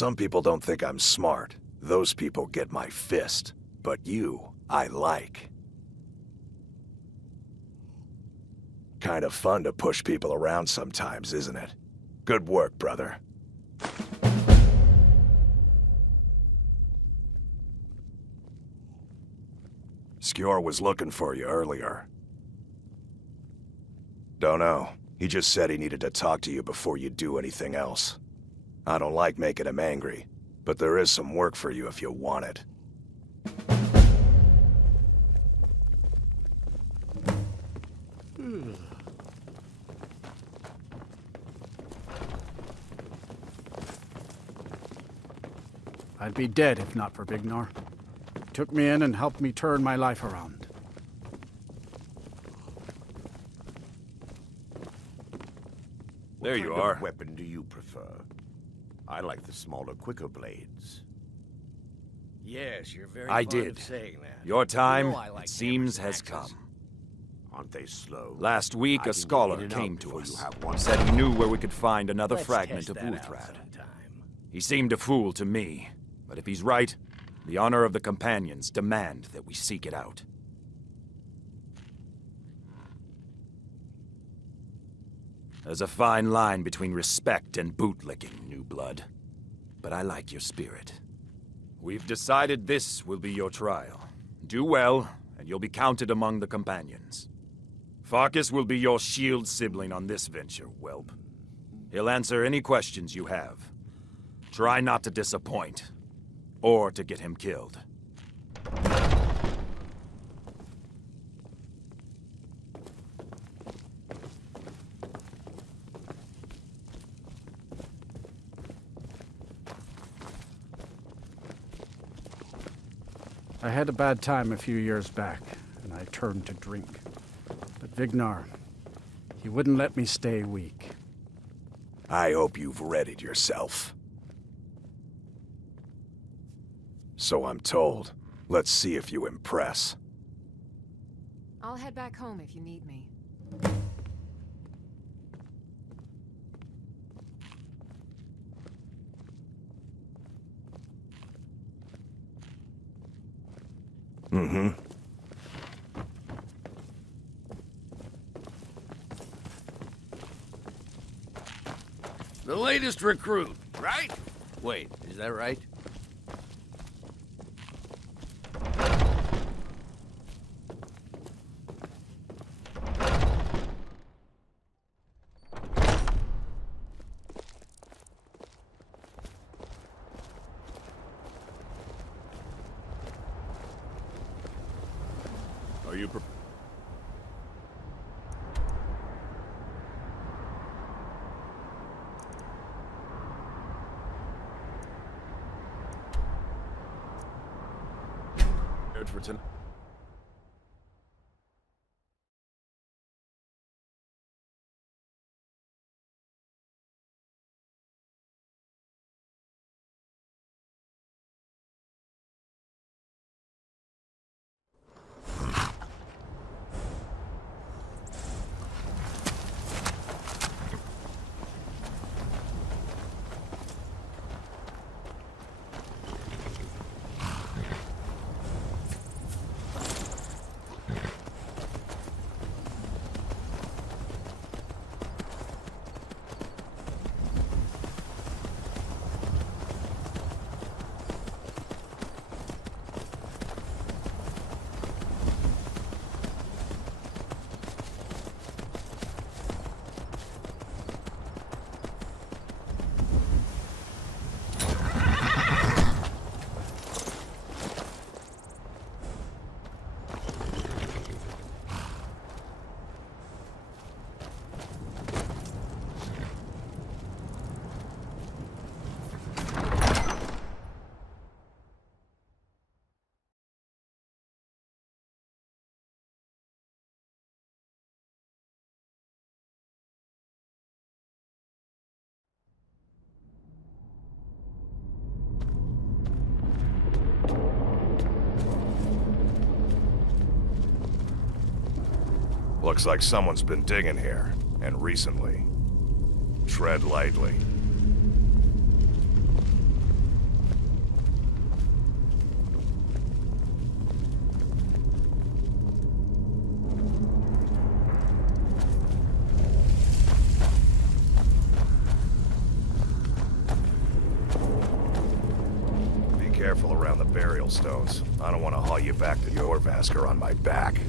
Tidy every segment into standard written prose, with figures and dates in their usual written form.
Some people don't think I'm smart. Those people get my fist. But you, I like. Kind of fun to push people around sometimes, isn't it? Good work, brother. Skjor was looking for you earlier. Don't know. He just said he needed to talk to you before you do anything else. I don't like making him angry, but there is some work for you if you want it. I'd be dead if not for Vignar. Took me in and helped me turn my life around. There you are. What weapon do you prefer? I like the smaller, quicker blades. Yes, you're very I fond did. of saying that. Your time, You know I like it seems, hammers has and axes. come. Aren't they slow? Last week, I a can get scholar in and came out to before us. you have one. Said he knew where we could find another Let's fragment test of that out Uthrad. sometime. He seemed a fool to me, but if he's right, the honor of the Companions demand that we seek it out. There's a fine line between respect and bootlicking, new blood. But I like your spirit. We've decided this will be your trial. Do well, and you'll be counted among the Companions. Farkas will be your shield sibling on this venture, whelp. He'll answer any questions you have. Try not to disappoint, or to get him killed. I had a bad time a few years back, and I turned to drink. But Vignar, he wouldn't let me stay weak. I hope you've readied yourself. So I'm told. Let's see if you impress. I'll head back home if you need me. Mm-hmm. The latest recruit, right? Wait, is that right? Are you for tonight. Looks like someone's been digging here, and recently. Tread lightly. Be careful around the burial stones. I don't want to haul you back to your Vasker on my back.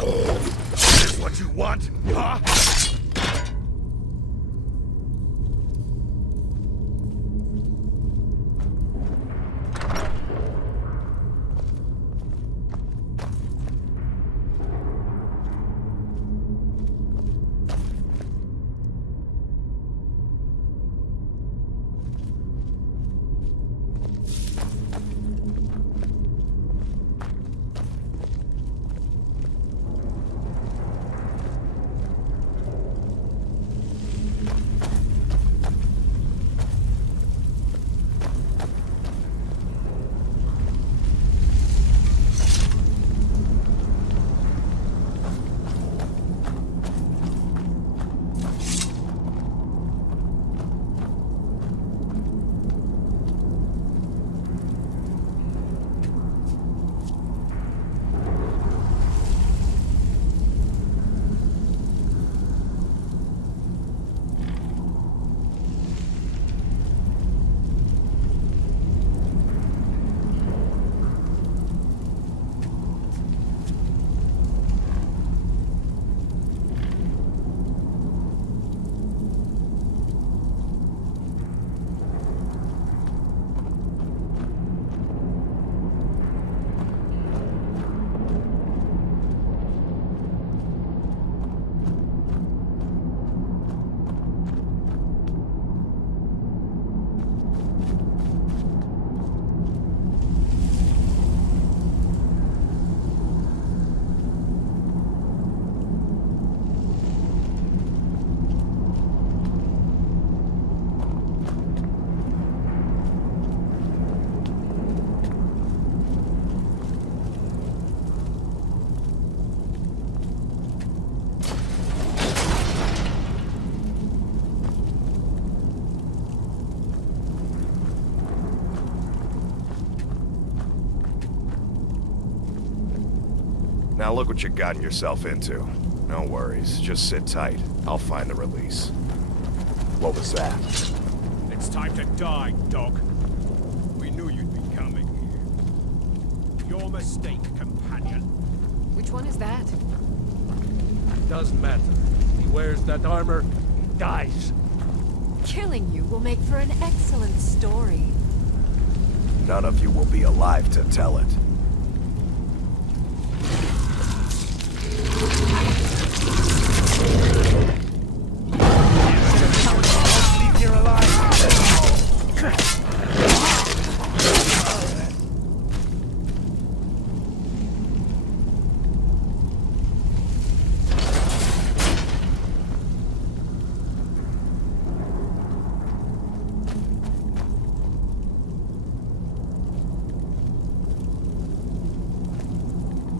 Is this what you want, huh? Now look what you've gotten yourself into. No worries, just sit tight. I'll find the release. What was that? It's time to die, dog. We knew you'd be coming here. Your mistake, companion. Which one is that? Doesn't matter. He wears that armor, he dies. Killing you will make for an excellent story. None of you will be alive to tell it.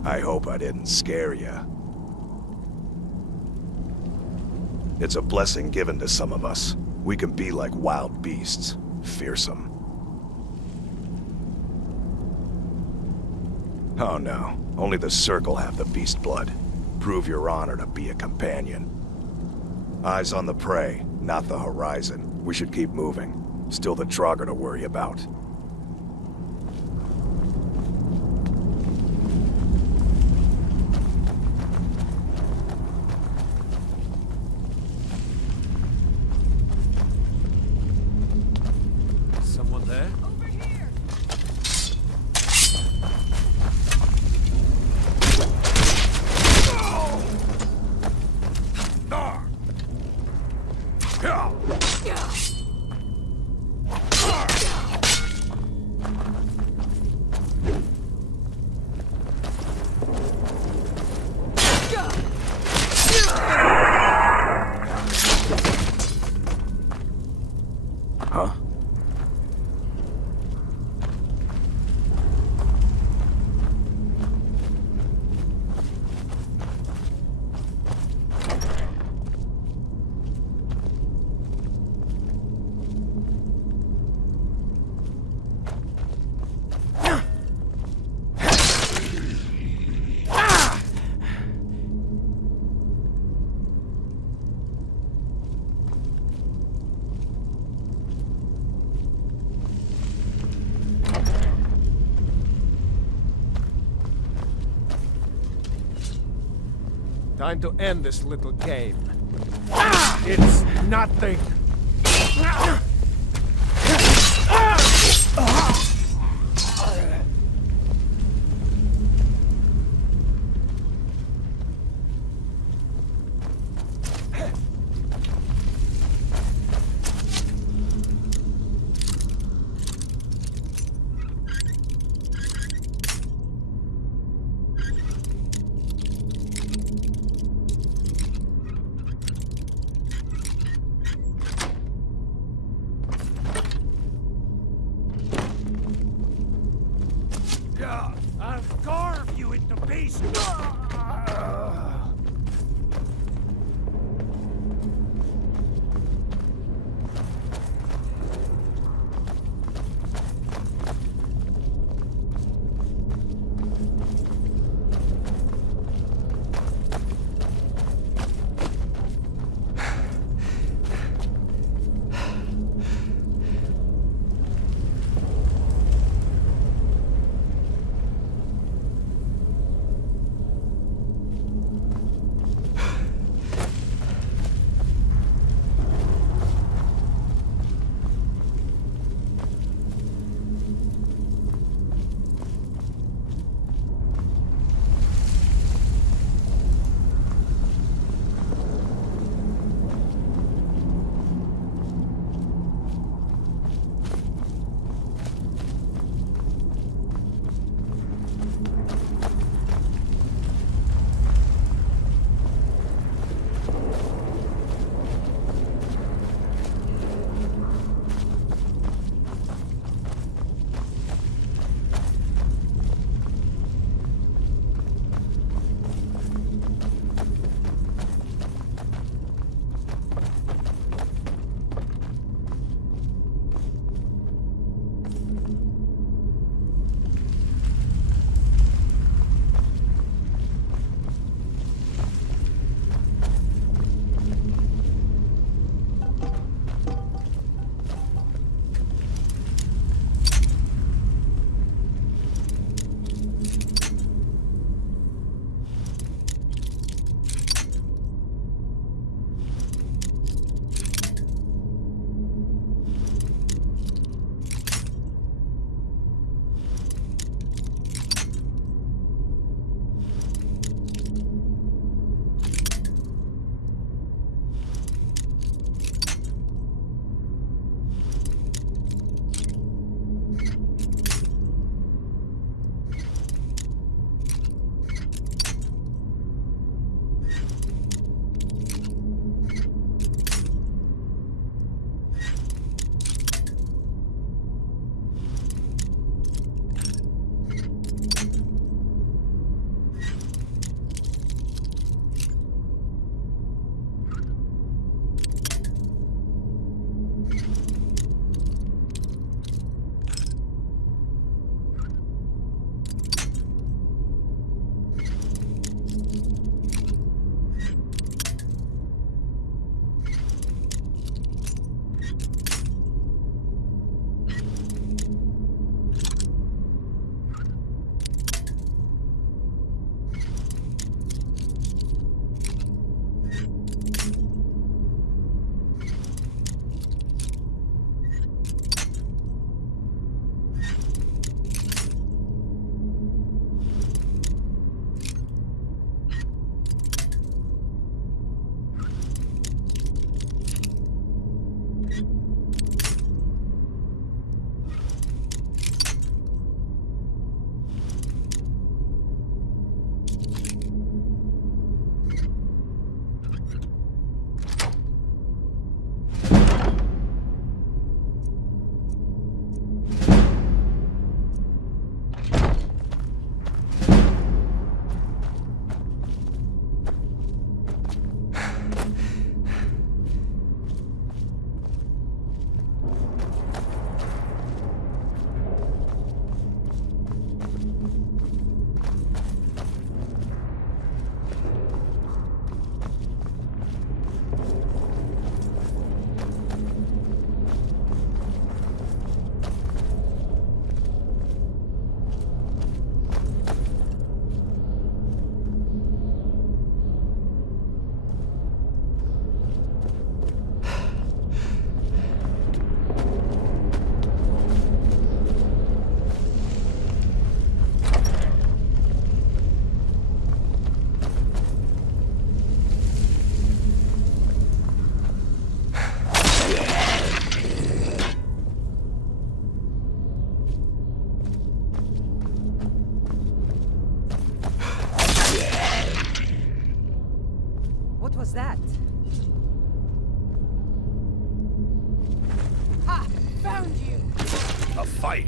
I hope I didn't scare you. It's a blessing given to some of us. We can be like wild beasts, fearsome. Oh no, only the Circle have the beast blood. Prove your honor to be a companion. Eyes on the prey, not the horizon. We should keep moving. Still the Trogger to worry about. Someone there? Over here! Huh? Time to end this little game. It's nothing. that? Ha! Found you! A fight.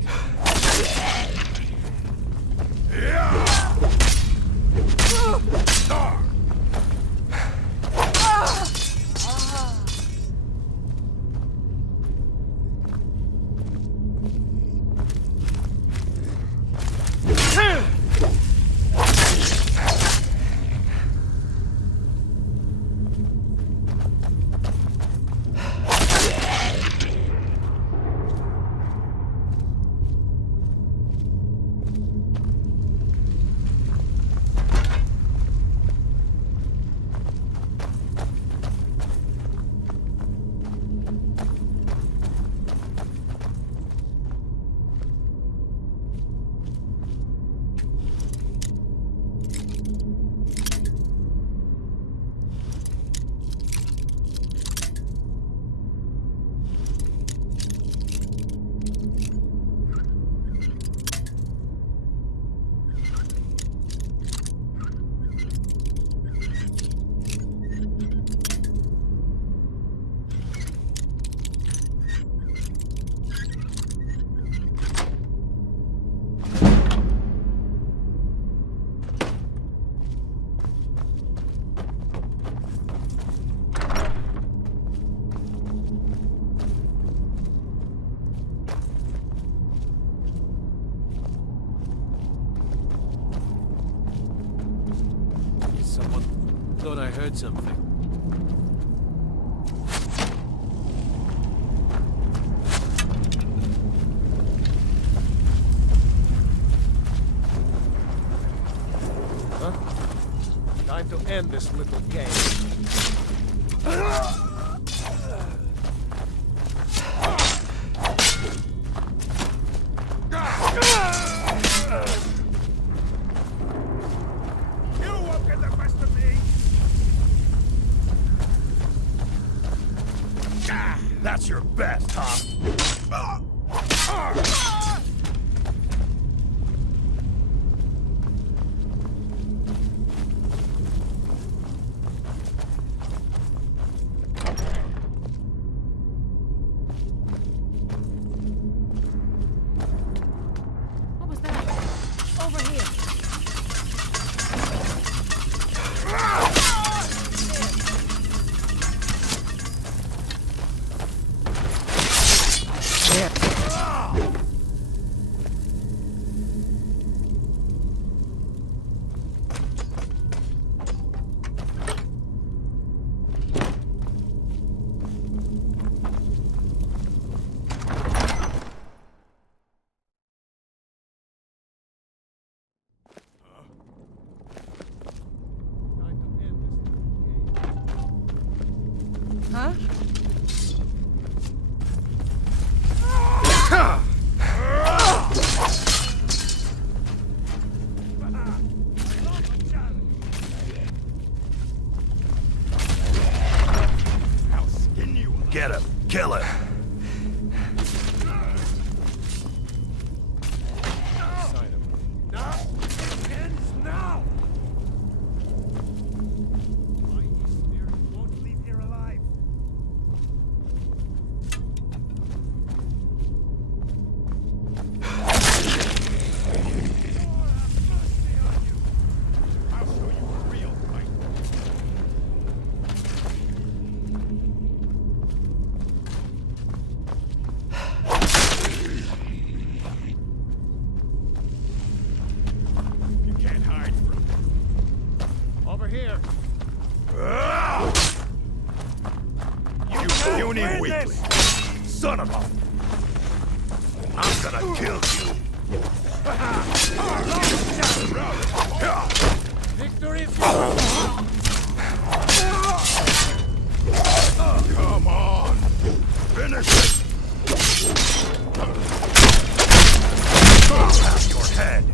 Someone thought I heard something. Huh? Time to end this little game. That's your best, huh? What was that? Over here. Huh? Get him. Kill him. Puny weakling. Son of a... I'm gonna kill you. Victory is Come on. Finish it. Have your head.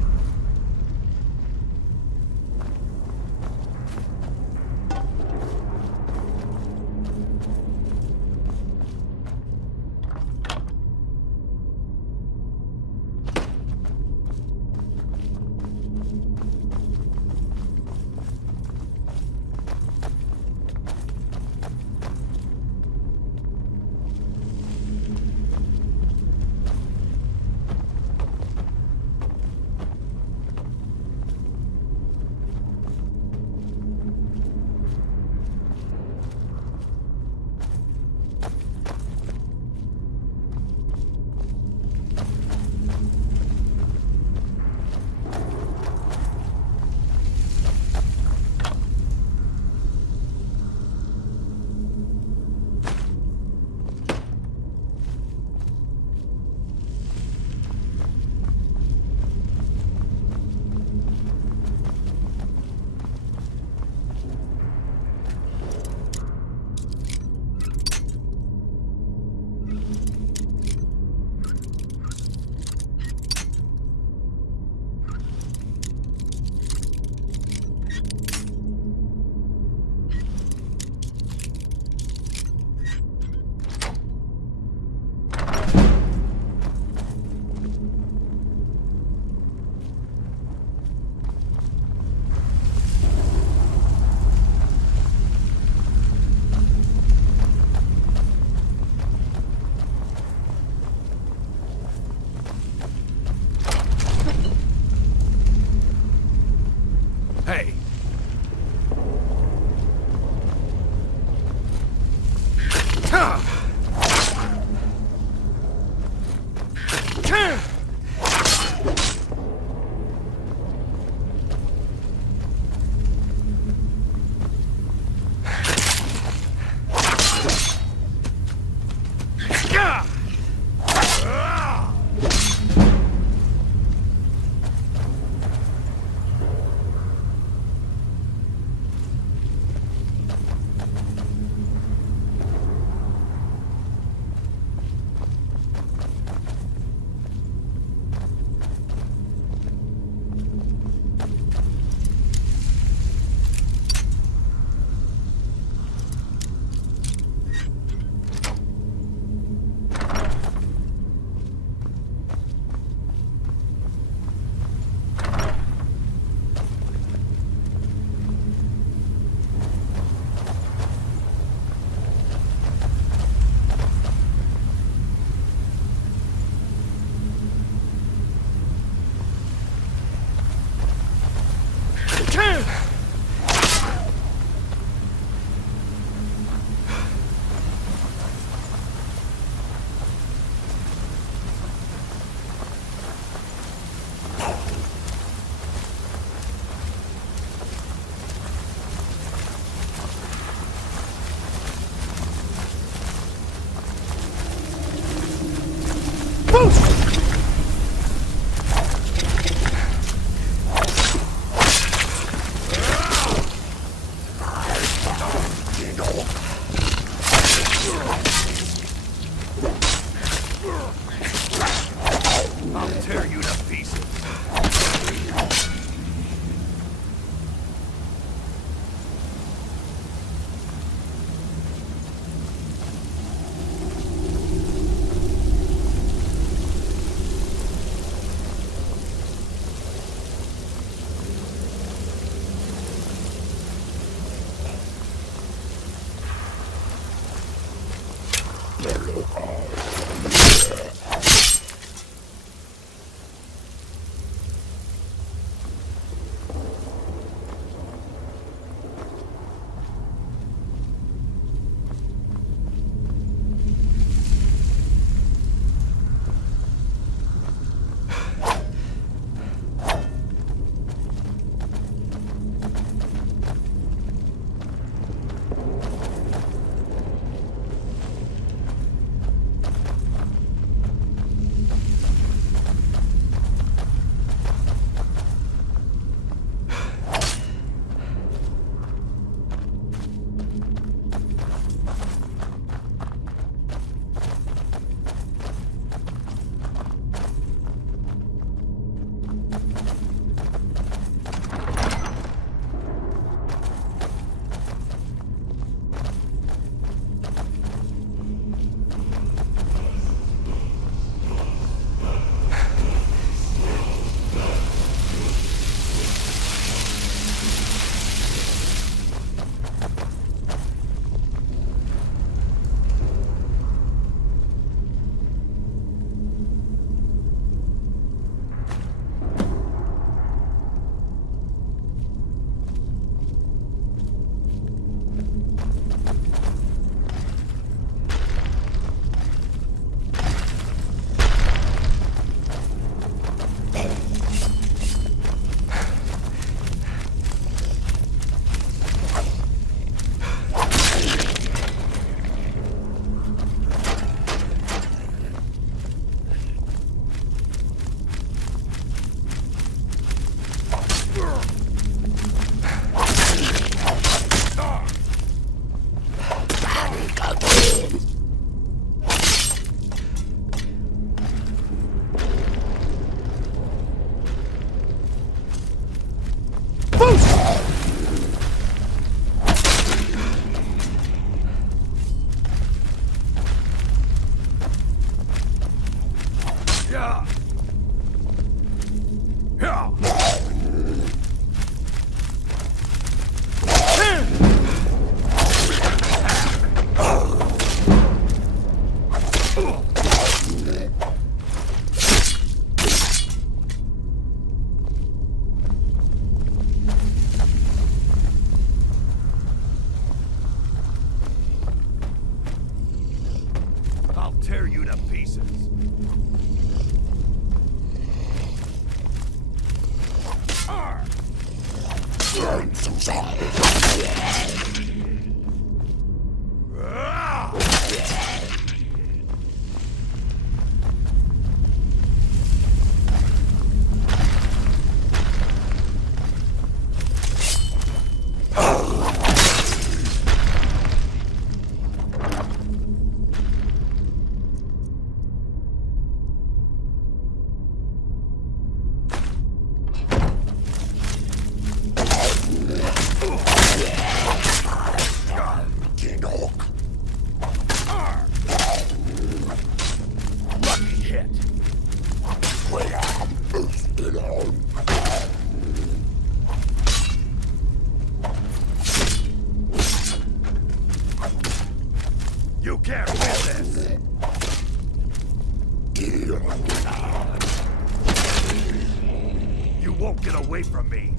I'll tear you to pieces. tear you to pieces. You can't win this! You won't get away from me!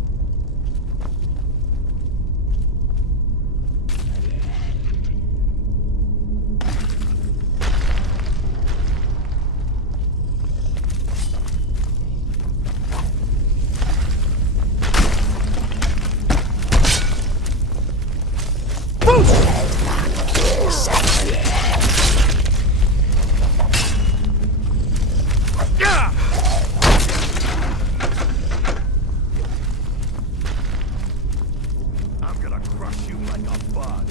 I'm gonna crush you like a bug.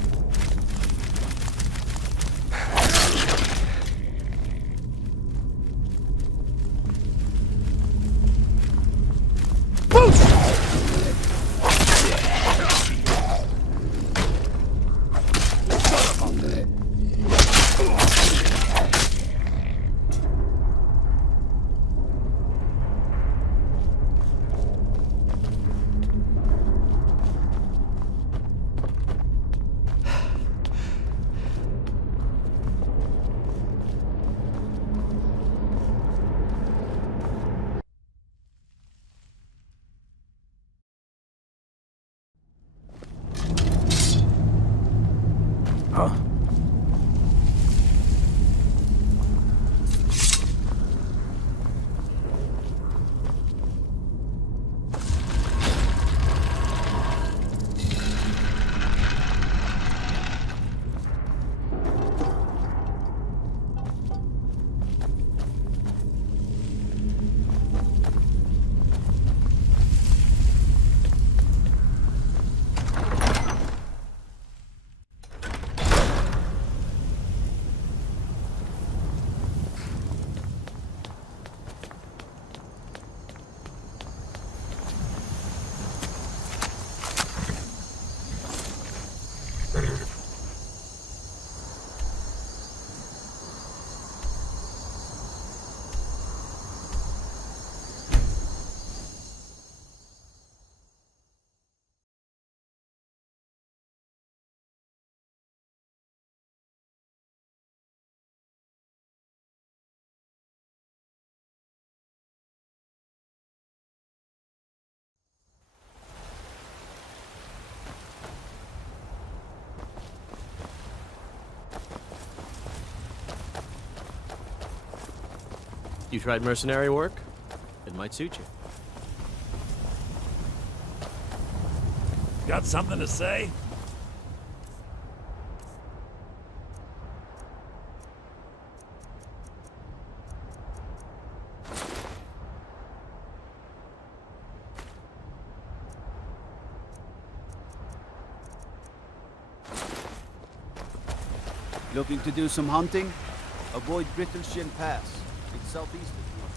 Huh? You tried mercenary work? It might suit you. Got something to say? Looking to do some hunting? Avoid Brittleshin Pass. It's southeast of here.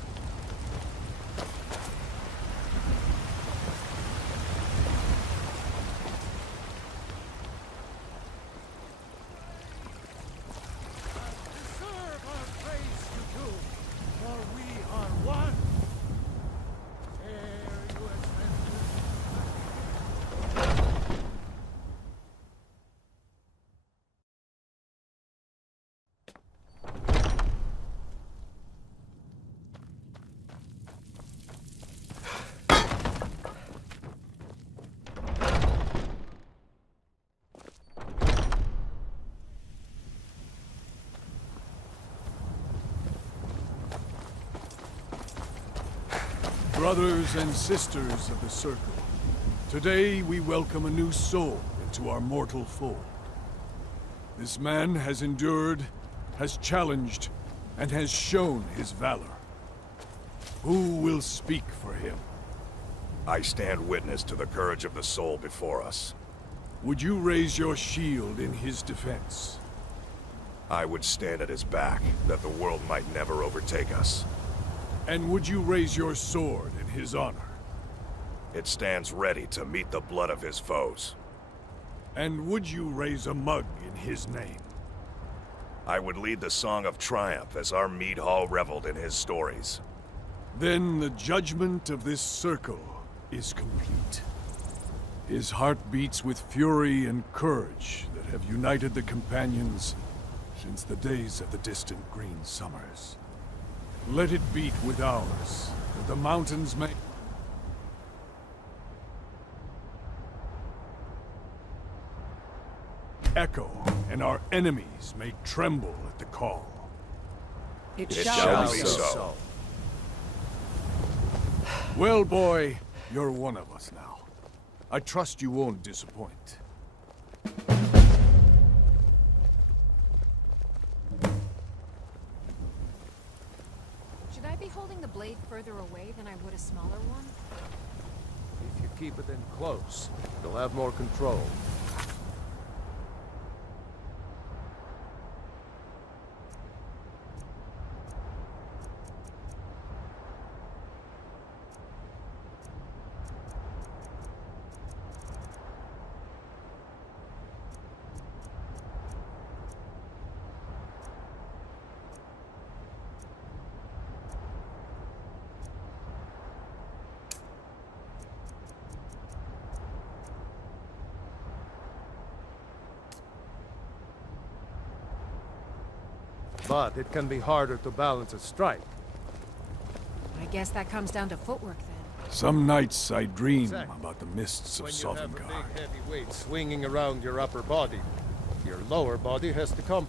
Deserve our praise, you do, for we are one. Ere you Brothers and sisters of the Circle, today we welcome a new soul into our mortal fold. This man has endured, has challenged, and has shown his valor. Who will speak for him? I stand witness to the courage of the soul before us. Would you raise your shield in his defense? I would stand at his back, that the world might never overtake us. And would you raise your sword in his honor? It stands ready to meet the blood of his foes. And would you raise a mug in his name? I would lead the song of triumph as our mead hall reveled in his stories. Then the judgment of this circle is complete. His heart beats with fury and courage that have united the companions since the days of the distant green summers. Let it beat with ours, that the mountains may... echo, and our enemies may tremble at the call. It shall be so. Well, boy, you're one of us now. I trust you won't disappoint. Should I be holding the blade further away than I would a smaller one? If you keep it in close, you'll have more control. But it can be harder to balance a strike. I guess that comes down to footwork then. Some nights I dream Exactly. about the mists of When you have a Sovngarde. big heavy weight swinging around your upper body, your lower body has to come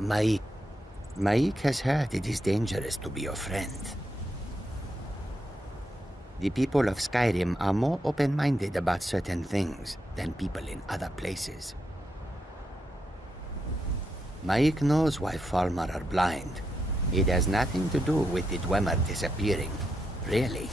Maik has heard it is dangerous to be your friend. The people of Skyrim are more open-minded about certain things than people in other places. Maik knows why Falmar are blind. It has nothing to do with the Dwemer disappearing, really.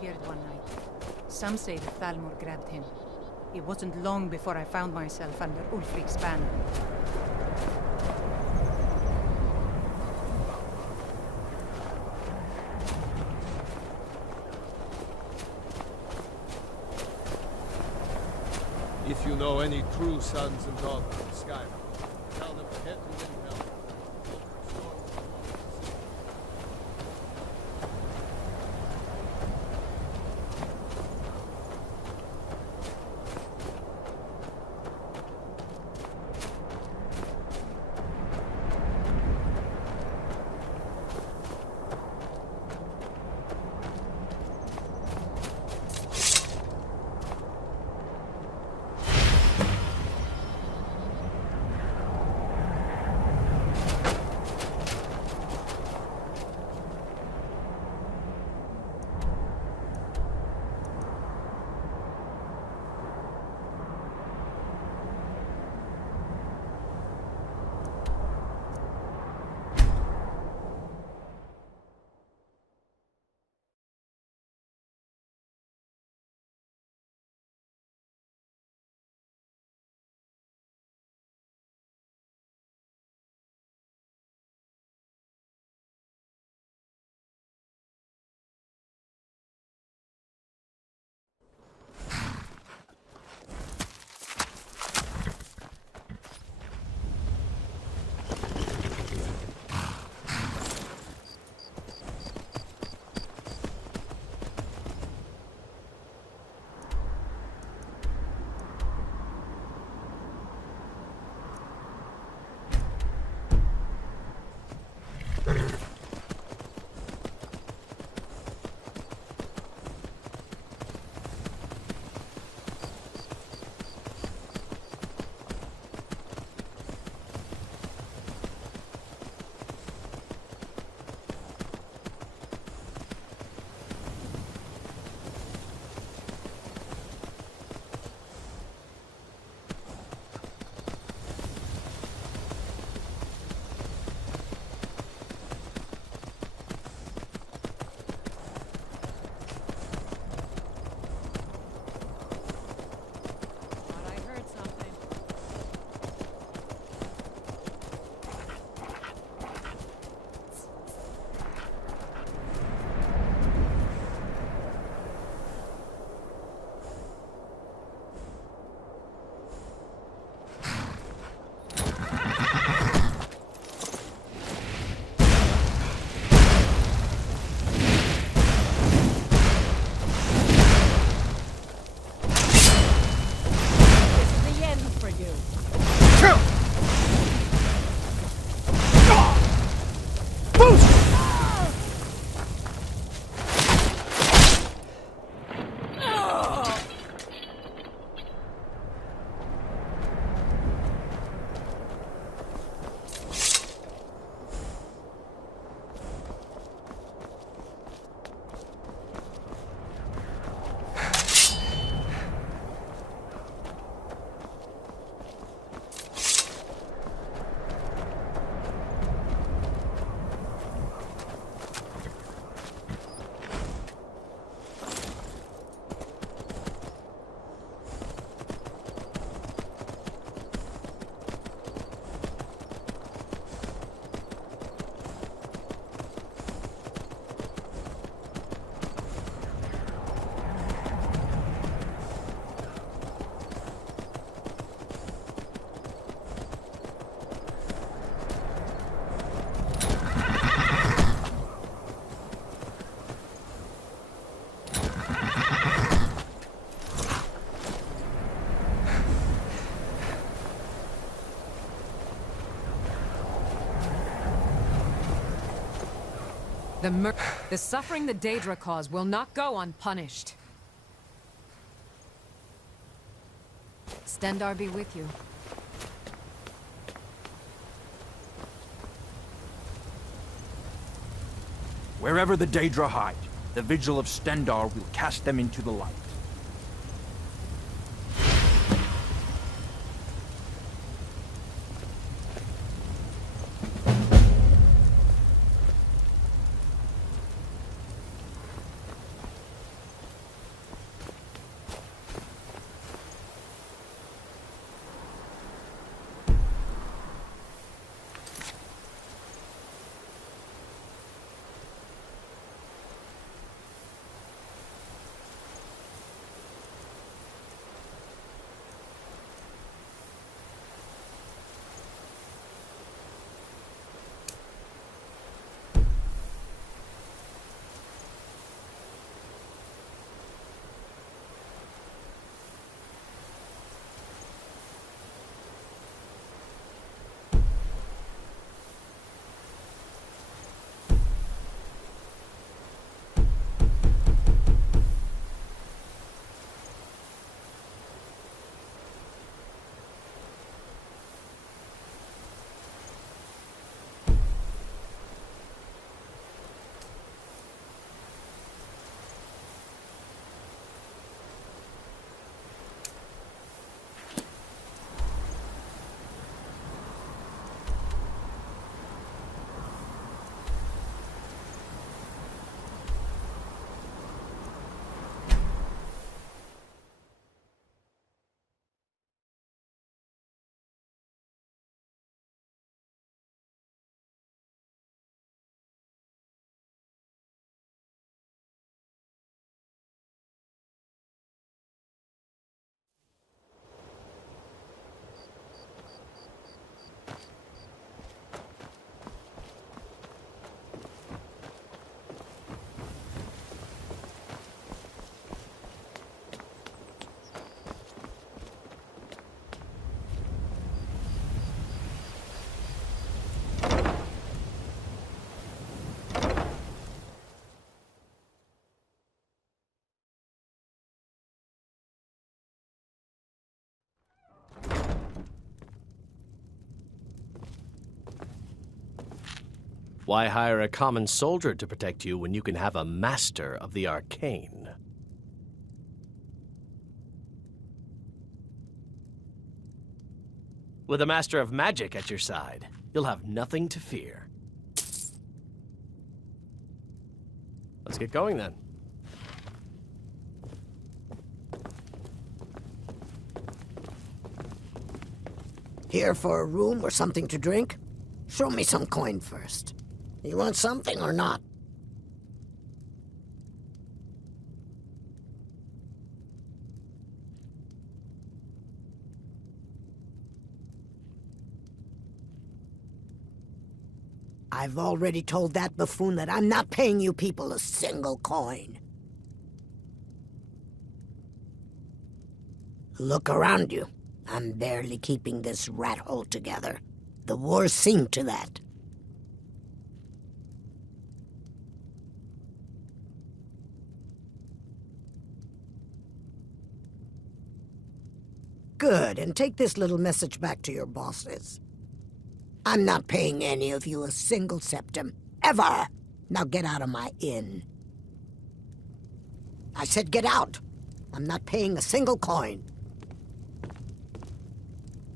disappeared one night. Some say that Thalmor grabbed him. It wasn't long before I found myself under Ulfric's banner. If you know any true sons and daughters of Skyrim, tell them to head to Windhelm. The suffering the Daedra cause will not go unpunished. Stendarr be with you. Wherever the Daedra hide, the Vigil of Stendarr will cast them into the light. Why hire a common soldier to protect you when you can have a master of the arcane? With a master of magic at your side, you'll have nothing to fear. Let's get going then. Here for a room or something to drink? Show me some coin first. You want something or not? I've already told that buffoon that I'm not paying you people a single coin. Look around you. I'm barely keeping this rat hole together. The war's seen to that. Good, and take this little message back to your bosses. I'm not paying any of you a single septim. Ever! Now get out of my inn. I said get out! I'm not paying a single coin.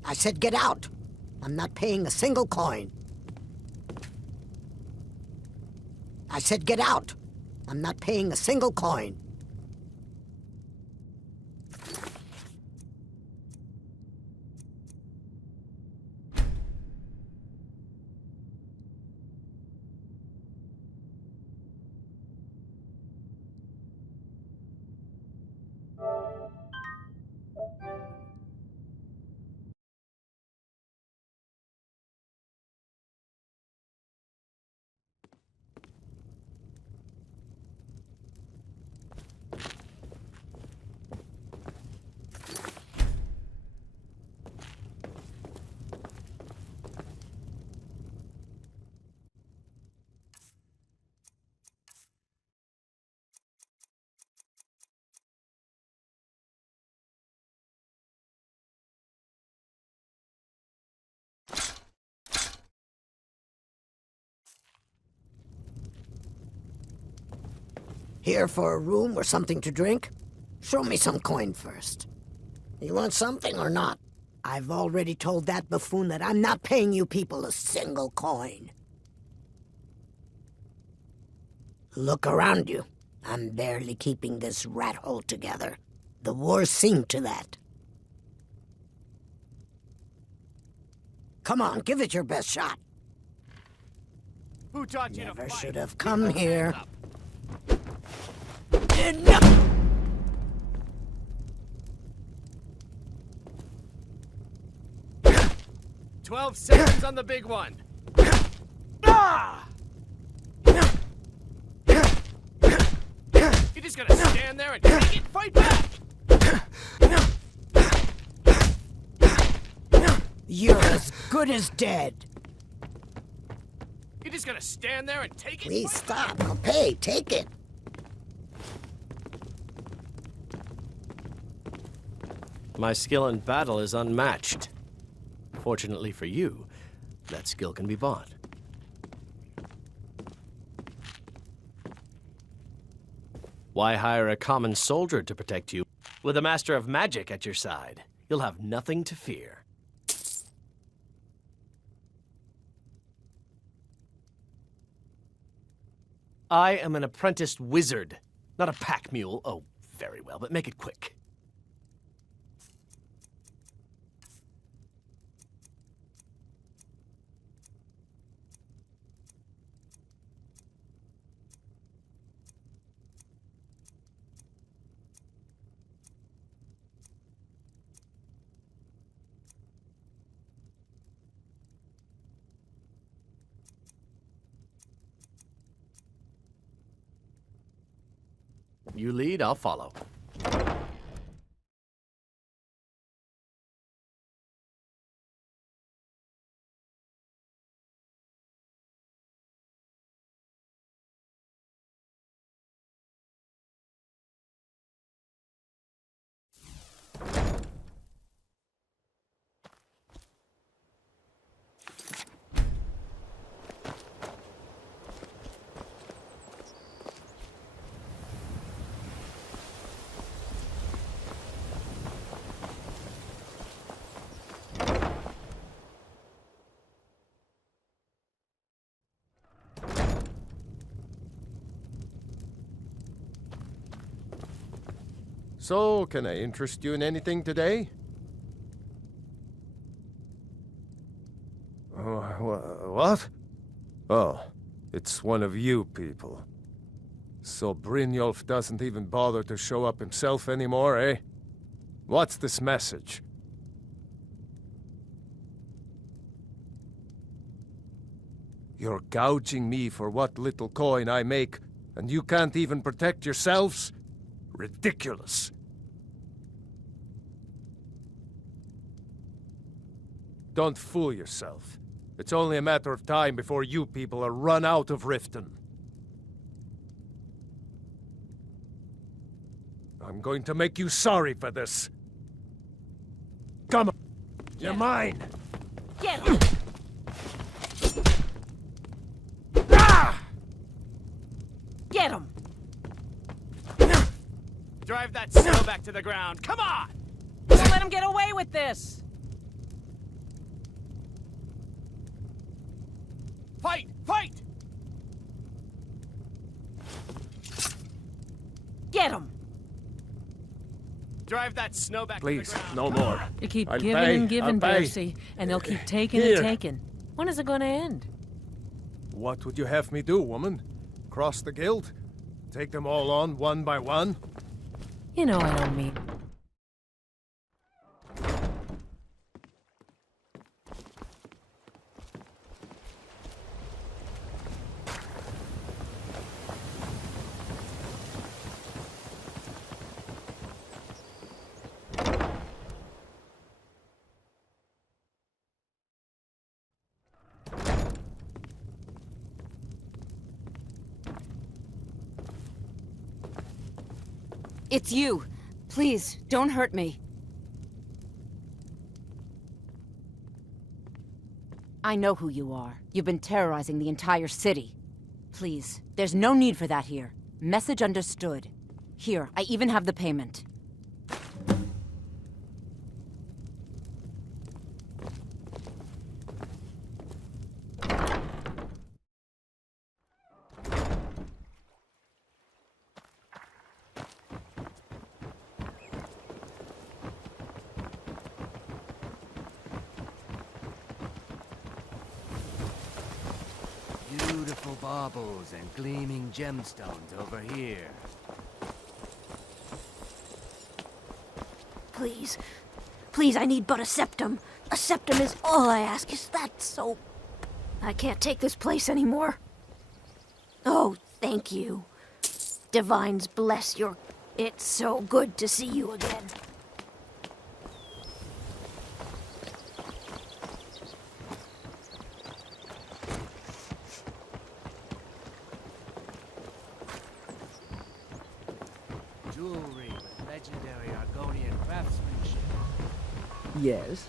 I said get out! I'm not paying a single coin. I said get out! I'm not paying a single coin. Here for a room or something to drink? Show me some coin first. You want something or not? I've already told that buffoon that I'm not paying you people a single coin. Look around you. I'm barely keeping this rat hole together. The war's seen to that. Come on, give it your best shot. Who taught you to Never fight? should have come here. Enough! 12 seconds on the big one. Ah! You just gonna stand there and take it? Fight back! You're as good as dead. You just gonna stand there and take it? Please stop. I'll pay. Take it. My skill in battle is unmatched. Fortunately for you, that skill can be bought. Why hire a common soldier to protect you? With a master of magic at your side, you'll have nothing to fear. I am an apprenticed wizard, not a pack mule. Oh, very well, but make it quick. You lead, I'll follow. So, can I interest you in anything today? What? Oh, it's one of you people. So Brynjolf doesn't even bother to show up himself anymore, eh? What's this message? You're gouging me for what little coin I make, and you can't even protect yourselves? Ridiculous. Don't fool yourself. It's only a matter of time before you people are run out of Riften. I'm going to make you sorry for this. Come on. You're mine. Get him! Ah! Get him! Drive that snow back to the ground. Come on! Don't let him get away with this! Fight! Fight! Get him! Drive that snow back Please, to the ground. no more. You keep I'll giving pay, and giving, I'll pay. Darcy, and they'll keep taking Here. and taking. When is it gonna end? What would you have me do, woman? Cross the guild? Take them all on one by one? You know I don't mean. It's you. Please, don't hurt me. I know who you are. You've been terrorizing the entire city. Please, there's no need for that here. Message understood. Here, I even have the payment. Beautiful baubles and gleaming gemstones over here. Please. Please, I need but a septum. A septum is all I ask. Is that so? I can't take this place anymore. Oh, thank you. Divines bless your... It's so good to see you again. Jewelry with legendary Argonian craftsmanship. Yes?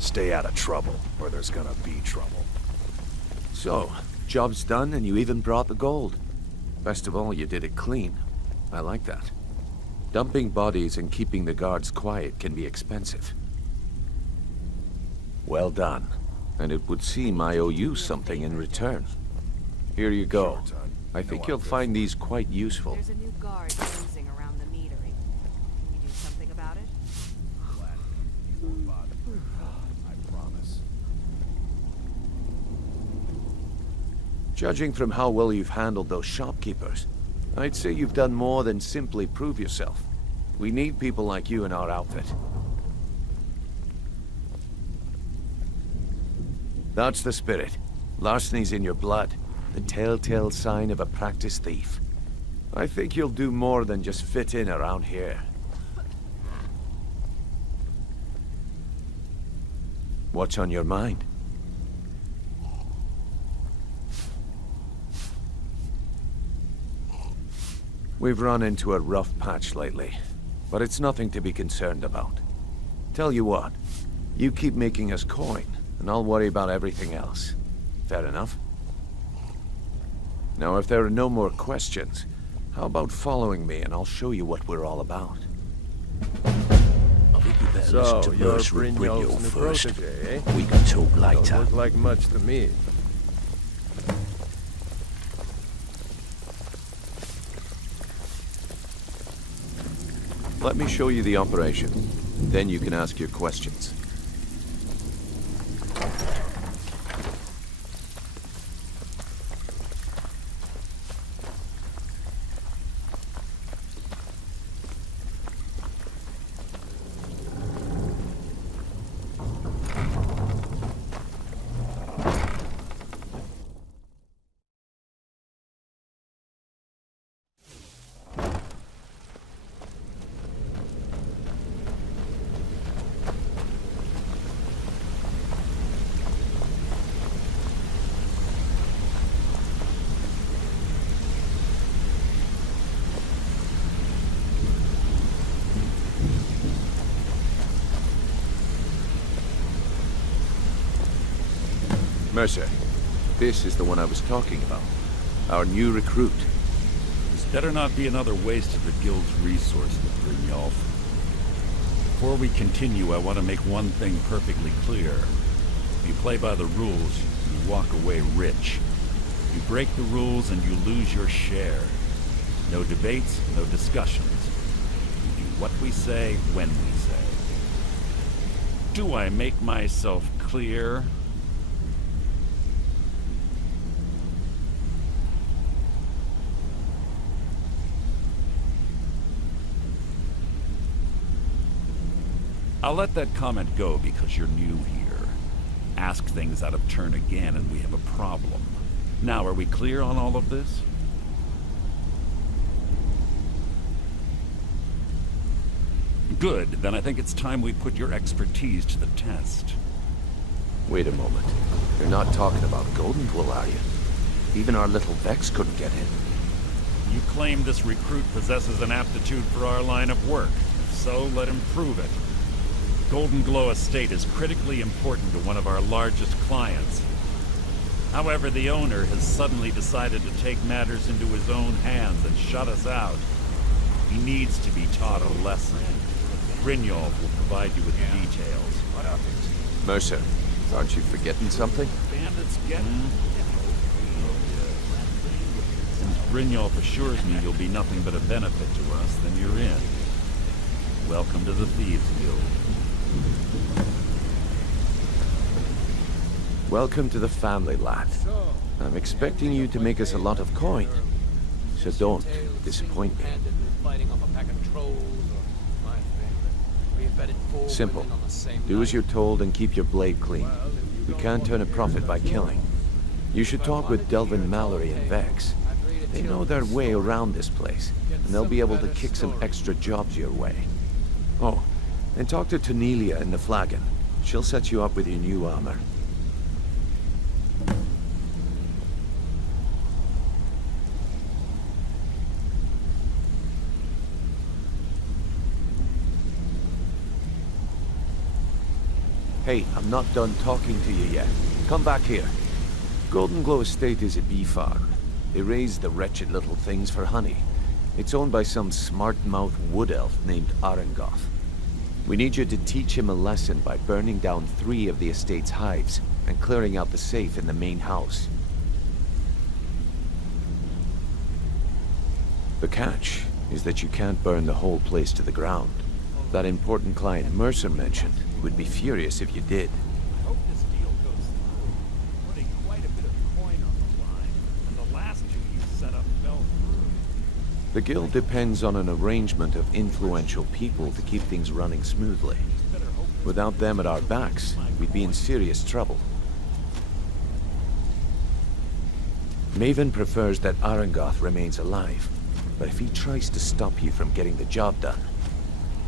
Stay out of trouble, or there's gonna be trouble. So, job's done and you even brought the gold. Best of all, you did it clean. I like that. Dumping bodies and keeping the guards quiet can be expensive. Well done. And it would seem I owe you something in return. Here you go. I think you'll find these quite useful. There's a new guard cruising around the metering. Can you do something about it? I promise. Judging from how well you've handled those shopkeepers, I'd say you've done more than simply prove yourself. We need people like you in our outfit. That's the spirit. Larceny's in your blood, the telltale sign of a practiced thief. I think you'll do more than just fit in around here. What's on your mind? We've run into a rough patch lately, but it's nothing to be concerned about. Tell you what, you keep making us coin, and I'll worry about everything else. Fair enough? Now, if there are no more questions, how about following me and I'll show you what we're all about? So, you're Brynjolf's new protege, eh? We can talk later. Don't look like much to me. Let me show you the operation. Then you can ask your questions. Mercer, this is the one I was talking about. Our new recruit. This better not be another waste of the Guild's resources, Brynjolf. Before we continue, I want to make one thing perfectly clear. If you play by the rules, you walk away rich. You break the rules and you lose your share. No debates, no discussions. We do what we say, when we say. Do I make myself clear? I'll let that comment go because you're new here. Ask things out of turn again and we have a problem. Now, are we clear on all of this? Good, then I think it's time we put your expertise to the test. Wait a moment. You're not talking about Goldenglow, are you? Even our little Vex couldn't get in. You claim this recruit possesses an aptitude for our line of work. If so, let him prove it. Goldenglow Estate is critically important to one of our largest clients. However, the owner has suddenly decided to take matters into his own hands and shut us out. He needs to be taught a lesson. Brynjolf will provide you with the details. Mercer, aren't you forgetting something? Bandits get Since Brynjolf assures me you'll be nothing but a benefit to us, then you're in. Welcome to the Thieves Guild. Welcome to the family, lad. I'm expecting you to make us a lot of coin. So don't disappoint me. Simple. Do as you're told and keep your blade clean. We can't turn a profit by killing. You should talk with Delvin Mallory and Vex. They know their way around this place, and they'll be able to kick some extra jobs your way. Oh, and talk to Tanelia in the Flagon. She'll set you up with your new armor. Hey, I'm not done talking to you yet. Come back here. Goldenglow Estate is a bee farm. They raise the wretched little things for honey. It's owned by some smart-mouthed wood elf named Arengoth. We need you to teach him a lesson by burning down 3 of the estate's hives and clearing out the safe in the main house. The catch is that you can't burn the whole place to the ground. That important client Mercer mentioned would be furious if you did. I hope this deal goes through. Putting quite a bit of coin on the line, and the last 2 you set up fell through. The guild depends on an arrangement of influential people to keep things running smoothly. Without them at our backs, we'd be in serious trouble. Maven prefers that Arangoth remains alive, but if he tries to stop you from getting the job done,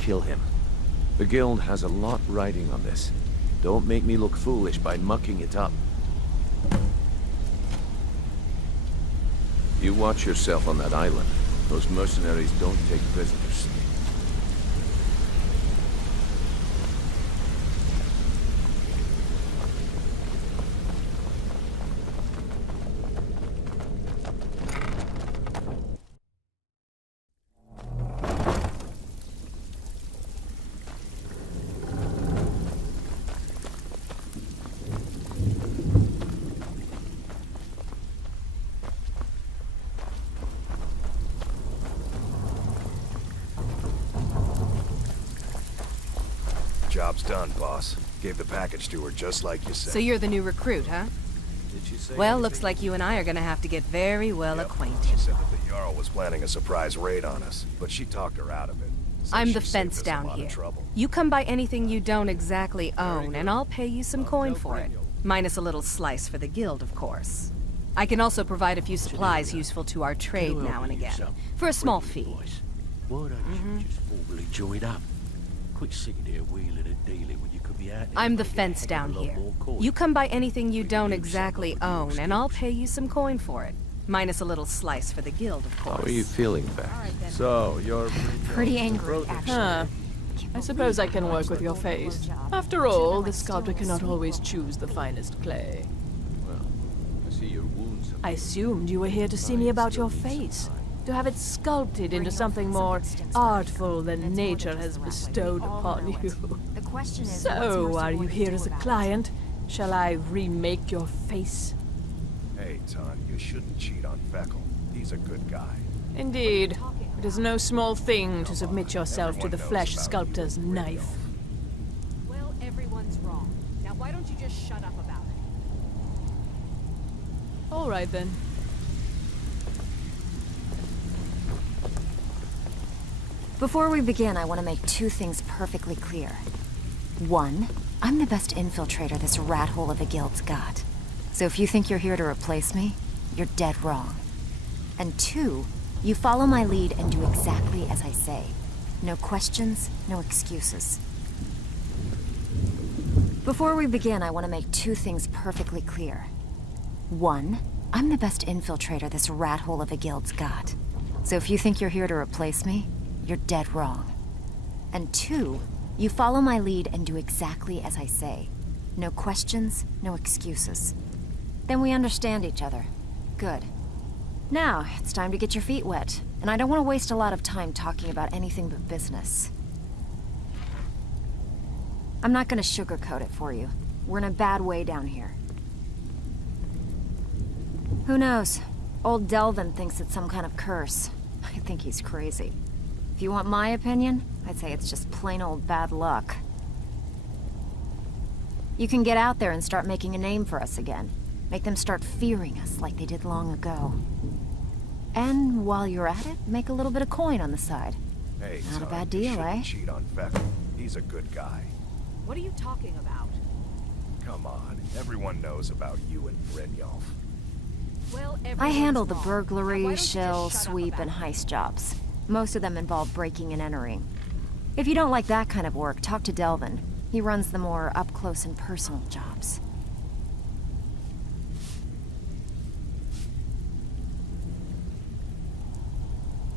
kill him. The Guild has a lot riding on this. Don't make me look foolish by mucking it up. You watch yourself on that island. Those mercenaries don't take prisoners. Job's done, boss. Gave the package to her just like you said. So you're the new recruit, huh? Did she say Well, anything? looks like you and I are gonna have to get very well acquainted. She said that the Jarl was planning a surprise raid on us, but she talked her out of it. Said I'm she the saved fence us a down lot of here. trouble. You come by anything you don't exactly own, and I'll pay you some coin for it. Minus a little slice for the guild, of course. I can also provide a few supplies useful to our trade now and again, for a small fee. Why don't you just formally join up? Quit sitting here wheeling and dealing when you could be out there. I'm the fence down here. You come by anything you don't exactly own, and I'll pay you some coin for it. Minus a little slice for the guild, of course. How are you feeling, Beck? So, you're... Pretty angry, actually. Huh. I suppose I can work with your face. After all, the sculptor cannot always choose the finest clay. Well, I see your wounds. I assumed you were here to see me about your face. To have it sculpted into something more artful than nature has bestowed upon you. The question is, So, are you here as a client? Shall I remake your face? Hey, Ton, you shouldn't cheat on Feckle. He's a good guy. Indeed. It is no small thing to submit yourself to the flesh sculptor's knife. Well, everyone's wrong. Now why don't you just shut up about it? All right, then. Before we begin, I want to make two things perfectly clear. One, I'm the best infiltrator this rat hole of a guild's got. So if you think you're here to replace me, you're dead wrong. And two, you follow my lead and do exactly as I say. No questions, no excuses. Before we begin, I want to make two things perfectly clear. One, I'm the best infiltrator this rat hole of a guild's got. So if you think you're here to replace me, you're dead wrong. And two, you follow my lead and do exactly as I say. No questions, no excuses. Then we understand each other. Good. Now, it's time to get your feet wet. And I don't want to waste a lot of time talking about anything but business. I'm not going to sugarcoat it for you. We're in a bad way down here. Who knows? Old Delvin thinks it's some kind of curse. I think he's crazy. If you want my opinion, I'd say it's just plain old bad luck. You can get out there and start making a name for us again. Make them start fearing us like they did long ago. And while you're at it, make a little bit of coin on the side. Hey, Not a Ton, bad you deal, shouldn't eh? cheat on Feckle. He's a good guy. What are you talking about? Come on, everyone knows about you and Brynjolf. Well, I handle the wrong. burglary, shell, sweep, and heist jobs. Most of them involve breaking and entering. If you don't like that kind of work, talk to Delvin. He runs the more up-close and personal jobs.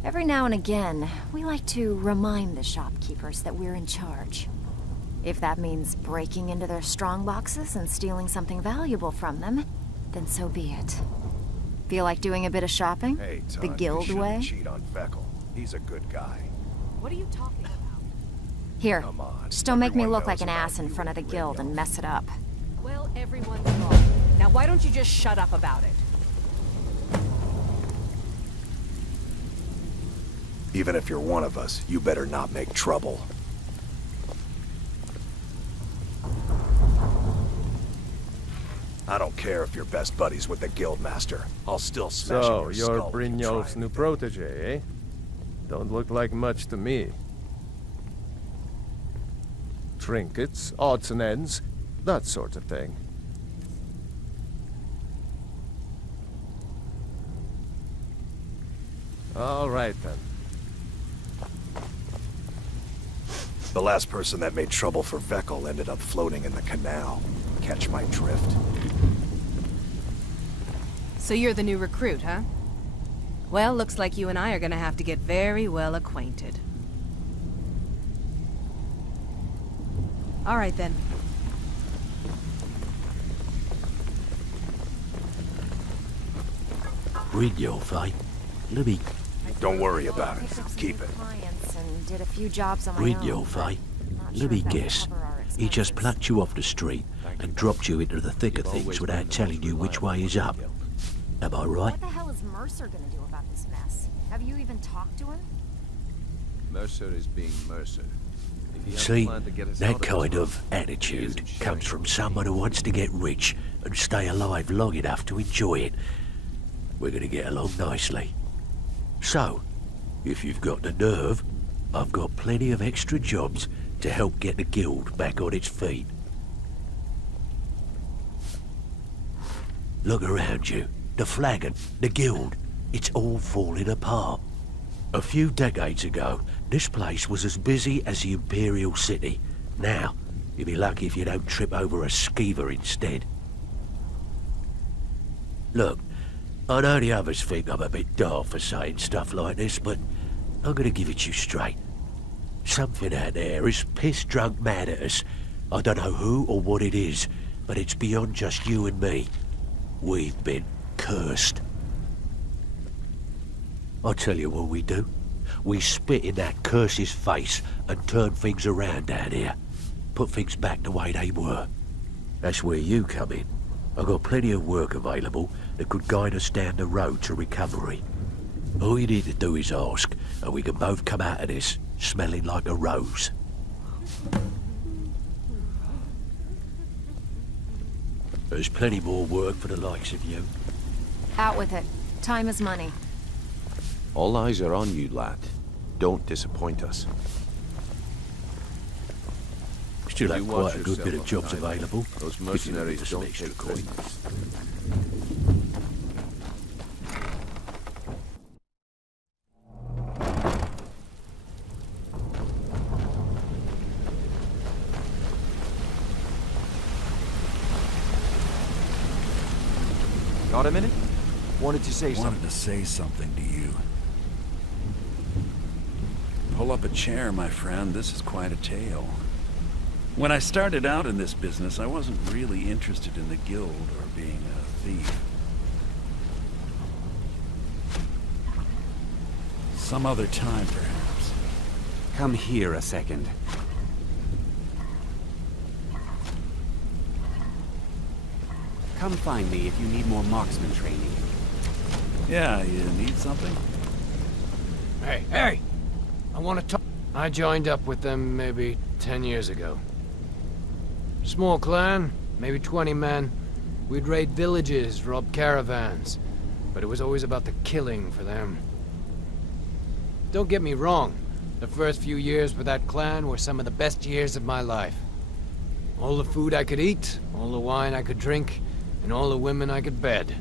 Every now and again, we like to remind the shopkeepers that we're in charge. If that means breaking into their strong boxes and stealing something valuable from them, then so be it. Feel like doing a bit of shopping? Hey, Ton, The guild you way? shouldn't cheat on Feckle. He's a good guy. What are you talking about? Here, Come on, just don't make me everyone look like knows an about ass in you front of the guild and mess it up. Well, everyone's wrong. Now why don't you just shut up about it? Even if you're one of us, you better not make trouble. I don't care if you're best buddies with the Guildmaster. I'll still smash So, your you're skull if you try Brynjolf's new protege, eh? Don't look like much to me. Trinkets, odds and ends, that sort of thing. All right, then. The last person that made trouble for Vekel ended up floating in the canal. Catch my drift? So you're the new recruit, huh? Well, looks like you and I are gonna have to get very well acquainted. All right, then. Brynjolf, eh? Let me... Don't worry about it. Keep it. And did a few jobs on my own. Brynjolf, eh? Let me guess. He just plucked you off the street and dropped you into the thick of things without telling you which way is up. Am I right? What the hell is Mercer gonna do about this mess? Have you even talked to him? Mercer is being Mercer. See, that kind of attitude comes from someone who wants to get rich and stay alive long enough to enjoy it. We're gonna get along nicely. So, if you've got the nerve, I've got plenty of extra jobs to help get the guild back on its feet. Look around you. The flagon, the guild, it's all falling apart. A few decades ago, this place was as busy as the Imperial City. Now, you'll be lucky if you don't trip over a skeever instead. Look, I know the others think I'm a bit daft for saying stuff like this, but I'm gonna give it to you straight. Something out there is piss-drunk mad at us. I don't know who or what it is, but it's beyond just you and me. We've been cursed. I'll tell you what we do. We spit in that curse's face and turn things around down here. Put things back the way they were. That's where you come in. I've got plenty of work available that could guide us down the road to recovery. All you need to do is ask, and we can both come out of this smelling like a rose. There's plenty more work for the likes of you. Out with it. Time is money. All eyes are on you, lad. Don't disappoint us. Still have quite a good bit of jobs available. Those mercenaries don't take coins. Got a minute? Wanted to say something. Wanted to say something to you. Pull up a chair, my friend. This is quite a tale. When I started out in this business, I wasn't really interested in the guild or being a thief. Some other time, perhaps. Come here a second. Come find me if you need more marksman training. Yeah, you need something? Hey! I want to talk. I joined up with them maybe 10 years ago. Small clan, maybe 20 men. We'd raid villages, rob caravans. But it was always about the killing for them. Don't get me wrong. The first few years with that clan were some of the best years of my life. All the food I could eat, all the wine I could drink, and all the women I could bed.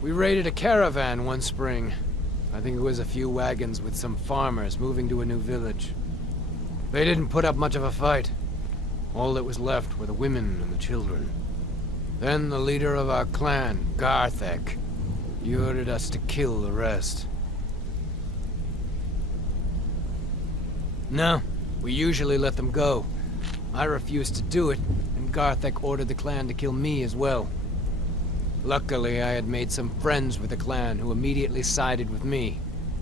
We raided a caravan one spring. I think it was a few wagons with some farmers moving to a new village. They didn't put up much of a fight. All that was left were the women and the children. Then the leader of our clan, Garthek, he ordered us to kill the rest. No, we usually let them go. I refused to do it, and Garthek ordered the clan to kill me as well. Luckily, I had made some friends with the clan who immediately sided with me.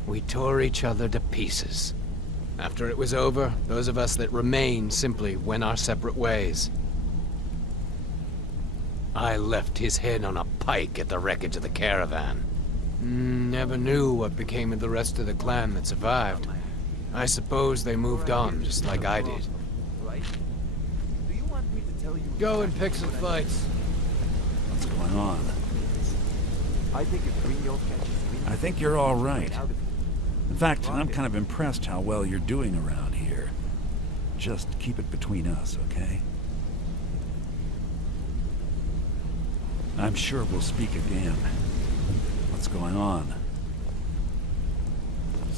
We tore each other to pieces. After it was over, those of us that remained simply went our separate ways. I left his head on a pike at the wreckage of the caravan. Never knew what became of the rest of the clan that survived. I suppose they moved on, just like I did. Go and pick some fights. What's going on? I think if Brynjolf catches me, I think you're all right. In fact, I'm kind of impressed how well you're doing around here. Just keep it between us, okay? I'm sure we'll speak again. What's going on?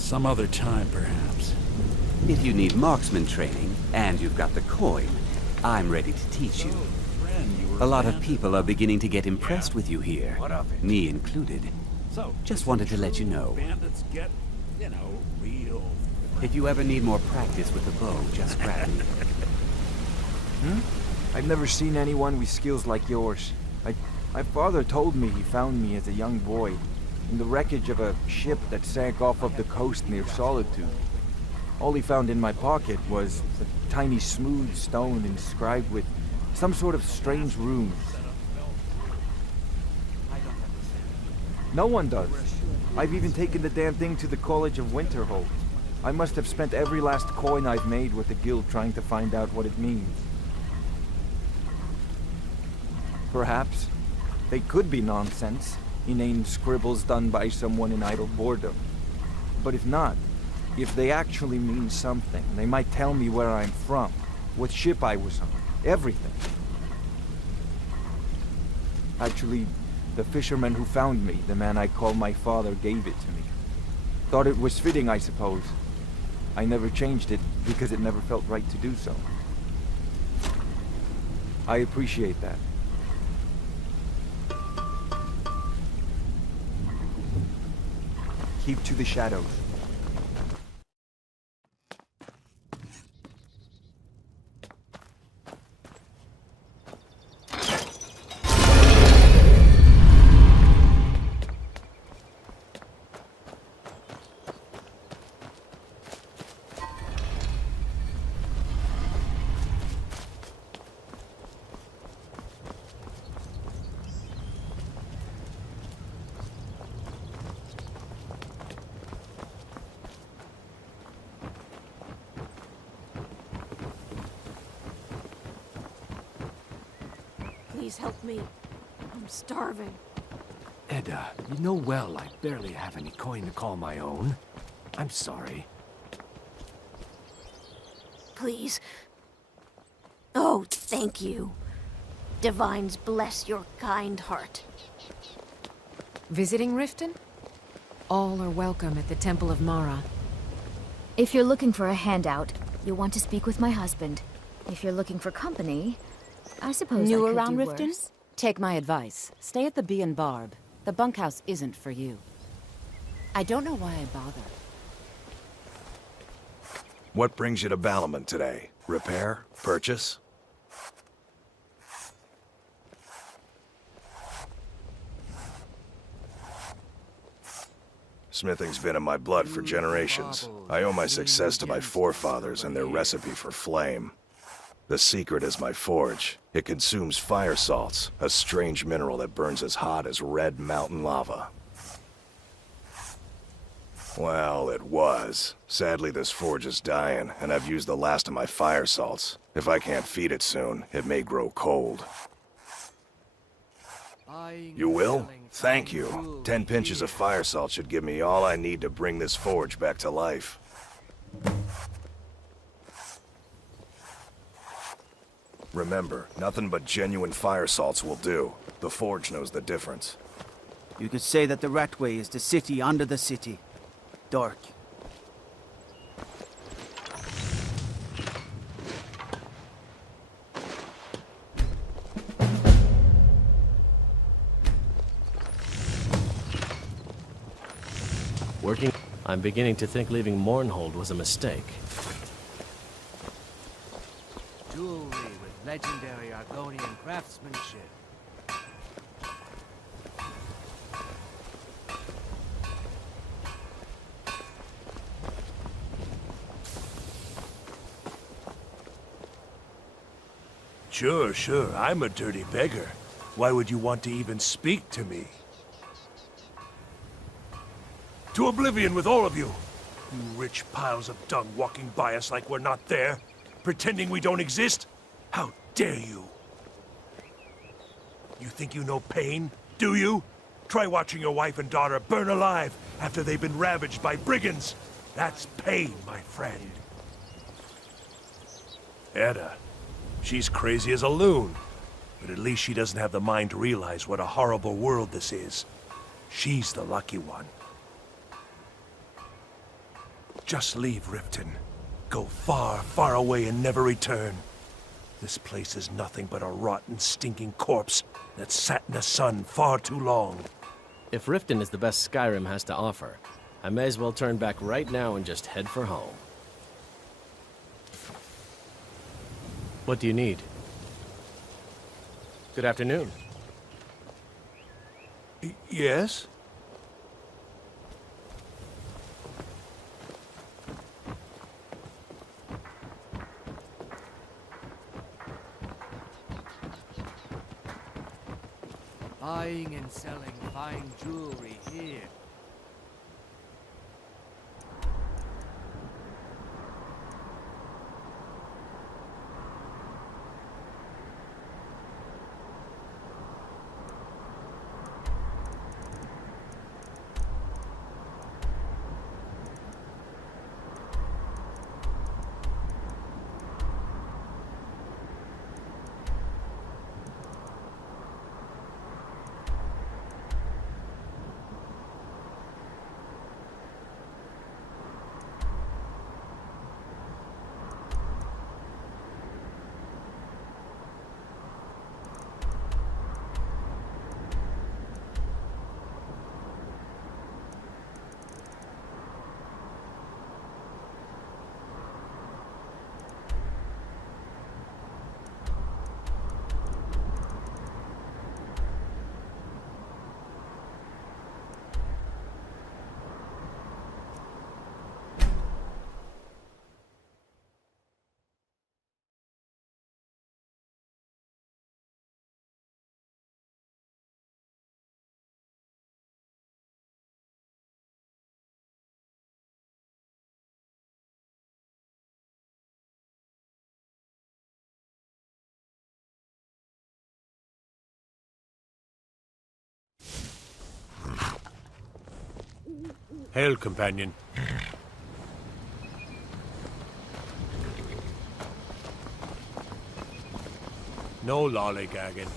Some other time, perhaps. If you need marksman training, and you've got the coin, I'm ready to teach you. A lot of people are beginning to get impressed with you here, me included. Just wanted to let you know. Bandits get, real. If you ever need more practice with the bow, just grab me. I've never seen anyone with skills like yours. My father told me he found me as a young boy in the wreckage of a ship that sank off of the coast near Solitude. All he found in my pocket was a tiny smooth stone inscribed with some sort of strange runes. No one does. I've even taken the damn thing to the College of Winterhold. I must have spent every last coin I've made with the guild trying to find out what it means. Perhaps they could be nonsense, inane scribbles done by someone in idle boredom. But if not, if they actually mean something, they might tell me where I'm from, what ship I was on, everything. Actually, the fisherman who found me, the man I call my father, gave it to me. Thought it was fitting, I suppose. I never changed it because it never felt right to do so. I appreciate that. Keep to the shadows. Please help me. I'm starving. Edda, you know well I barely have any coin to call my own. I'm sorry. Please. Oh, thank you. Divines bless your kind heart. Visiting Riften? All are welcome at the Temple of Mara. If you're looking for a handout, you'll want to speak with my husband. If you're looking for company, I suppose New I could around do Riften? worse. Take my advice. Stay at the Bee and Barb. The bunkhouse isn't for you. I don't know why I bother. What brings you to Balamon today? Repair? Purchase? Smithing's been in my blood for generations. I owe my success to my forefathers and their recipe for flame. The secret is my forge. It consumes fire salts, a strange mineral that burns as hot as red mountain lava. Well, it was. Sadly, this forge is dying, and I've used the last of my fire salts. If I can't feed it soon, it may grow cold. You will? Thank you. 10 pinches of fire salt should give me all I need to bring this forge back to life. Remember, nothing but genuine fire salts will do. The forge knows the difference. You could say that the Ratway is the city under the city. Dark. Working? I'm beginning to think leaving Mournhold was a mistake. Jewelry with legendary Argonian craftsmanship. Sure, I'm a dirty beggar. Why would you want to even speak to me? To oblivion with all of you! You rich piles of dung walking by us like we're not there, pretending we don't exist? How dare you! You think you know pain, do you? Try watching your wife and daughter burn alive after they've been ravaged by brigands. That's pain, my friend. Edda. She's crazy as a loon, but at least she doesn't have the mind to realize what a horrible world this is. She's the lucky one. Just leave Riften. Go far, far away and never return. This place is nothing but a rotten, stinking corpse that sat in the sun far too long. If Riften is the best Skyrim has to offer, I may as well turn back right now and just head for home. What do you need? Good afternoon. Yes? Buying and selling fine jewelry here. Hail, companion. No lollygagging.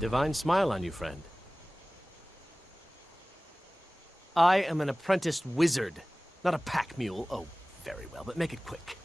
Divine smile on you, friend. I am an apprenticed wizard, not a pack mule. Oh, very well, but make it quick.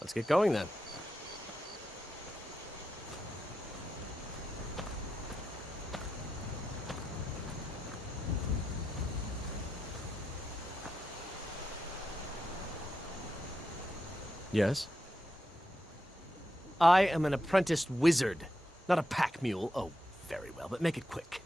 Let's get going then. Yes? I am an apprenticed wizard, not a pack mule. Oh, very well, but make it quick.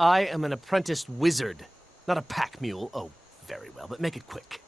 I am an apprenticed wizard, not a pack mule. Oh, very well, but make it quick.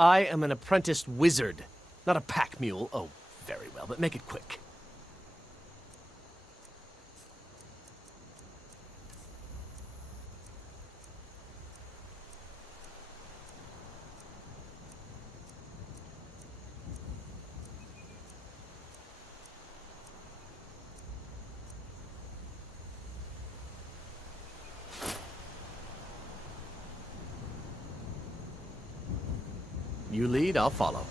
I am an apprenticed wizard, not a pack mule. Oh, very well, but make it quick. You lead, I'll follow.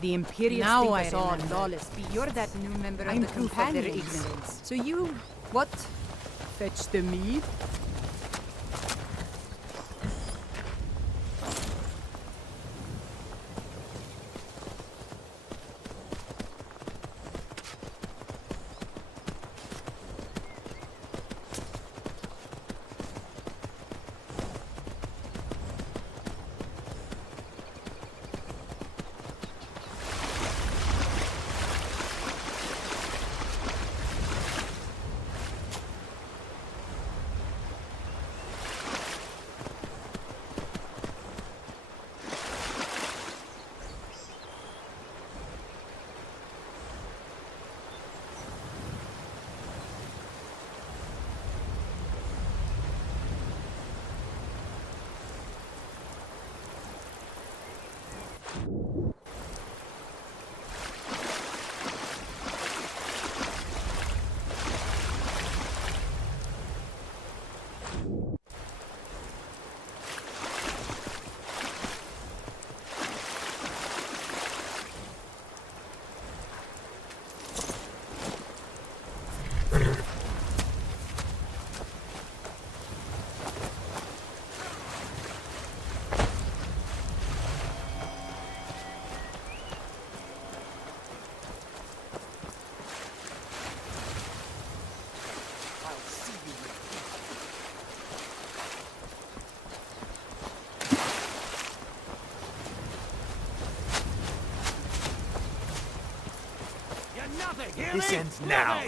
The Imperials Now think I us all remember. lawless beasts. You're that new member of I'm the proof of their Companions. ignorance. So you, what? Fetch the meat? This ends now.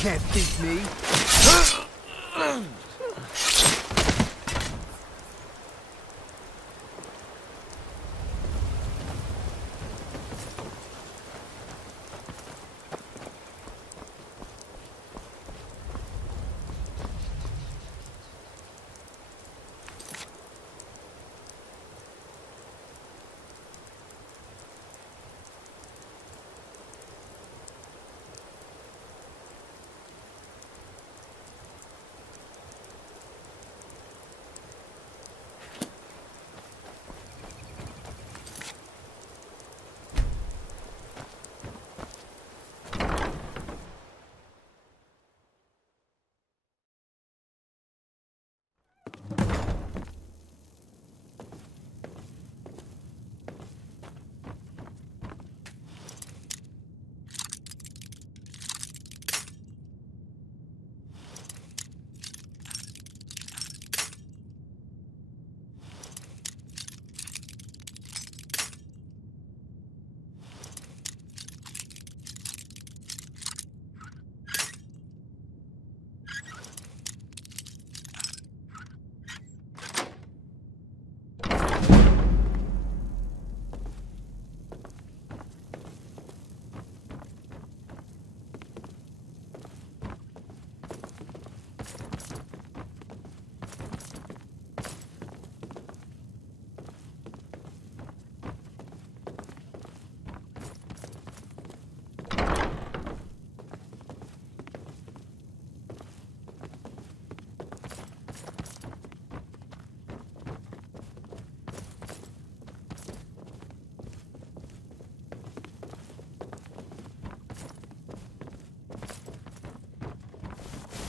Can't beat me.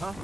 Oh.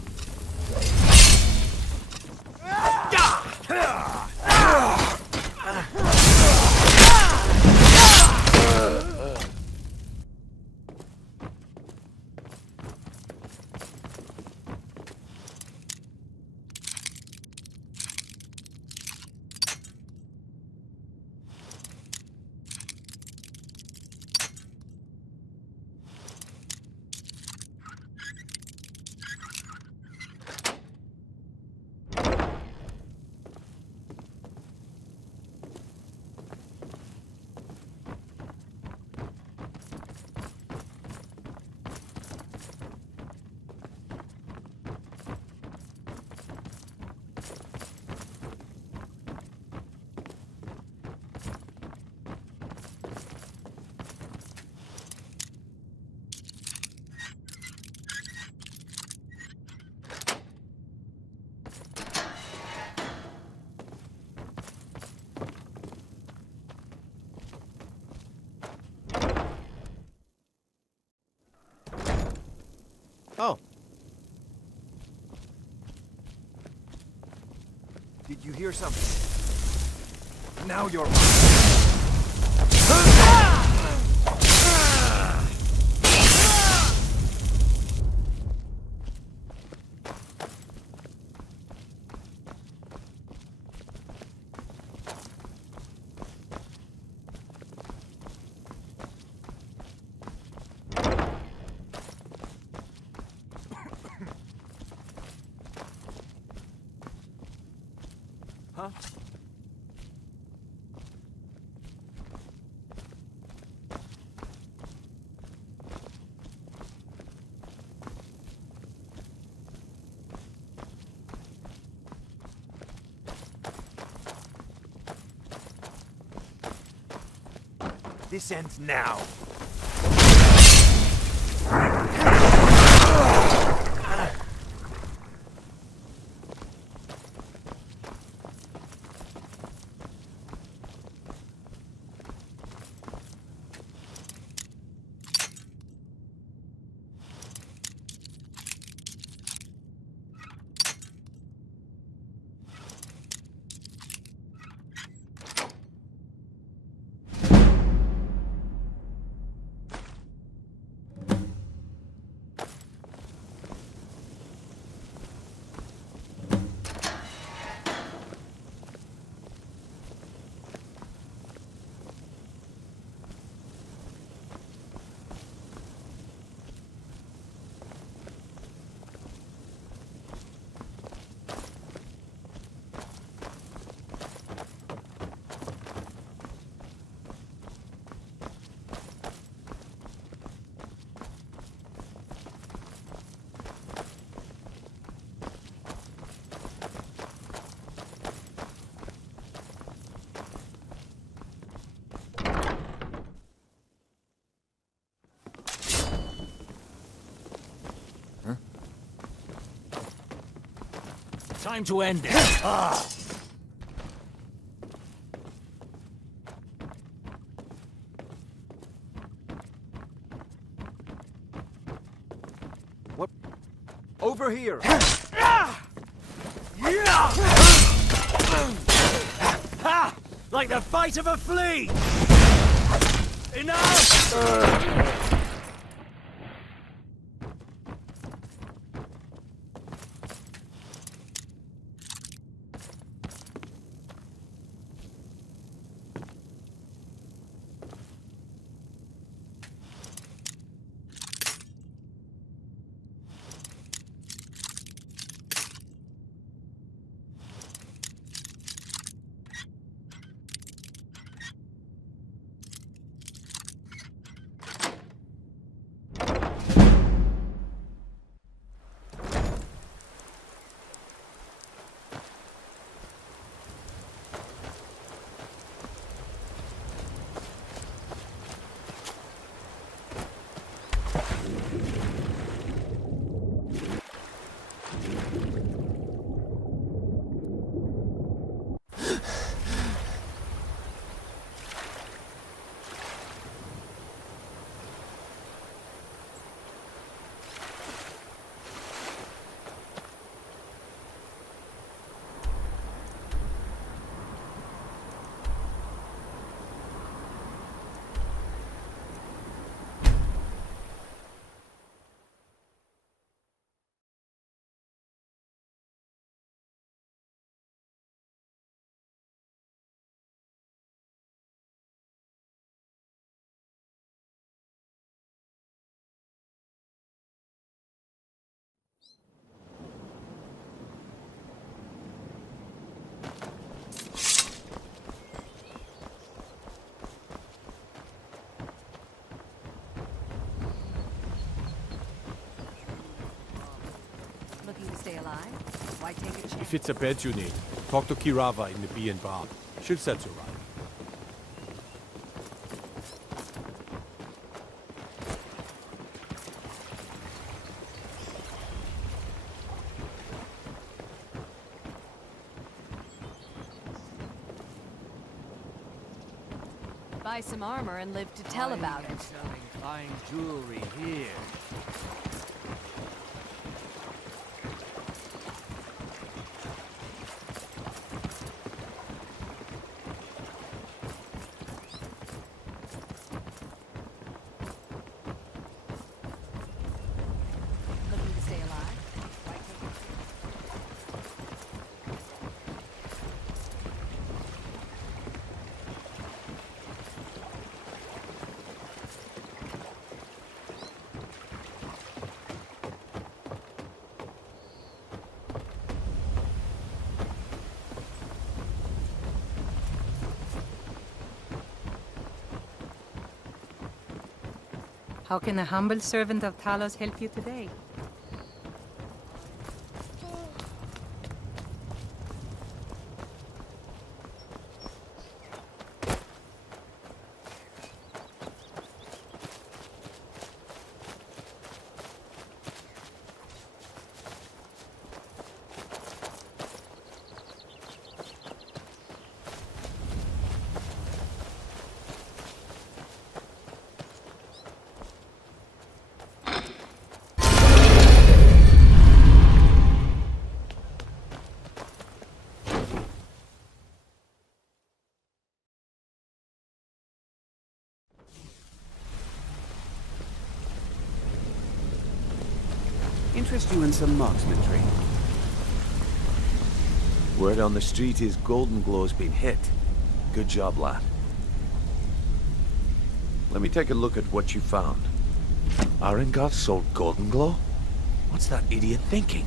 Did you hear something? Now you're... Huh? This ends now. Time to end it. What? Over here! Ha! Like the fight of a flea! Enough! Why take a chance? If it's a bed you need, talk to Kirava in the Bee and Bob. She'll set you right. Buy some armor and live to tell about it. Selling fine jewelry here. Looking to stay alive? Why take How can a humble servant of Talos help you today? Interest you in some marksman training? Word on the street is Golden Glow's been hit. Good job, lad. Let me take a look at what you found. Arengoth sold Golden Glow? What's that idiot thinking?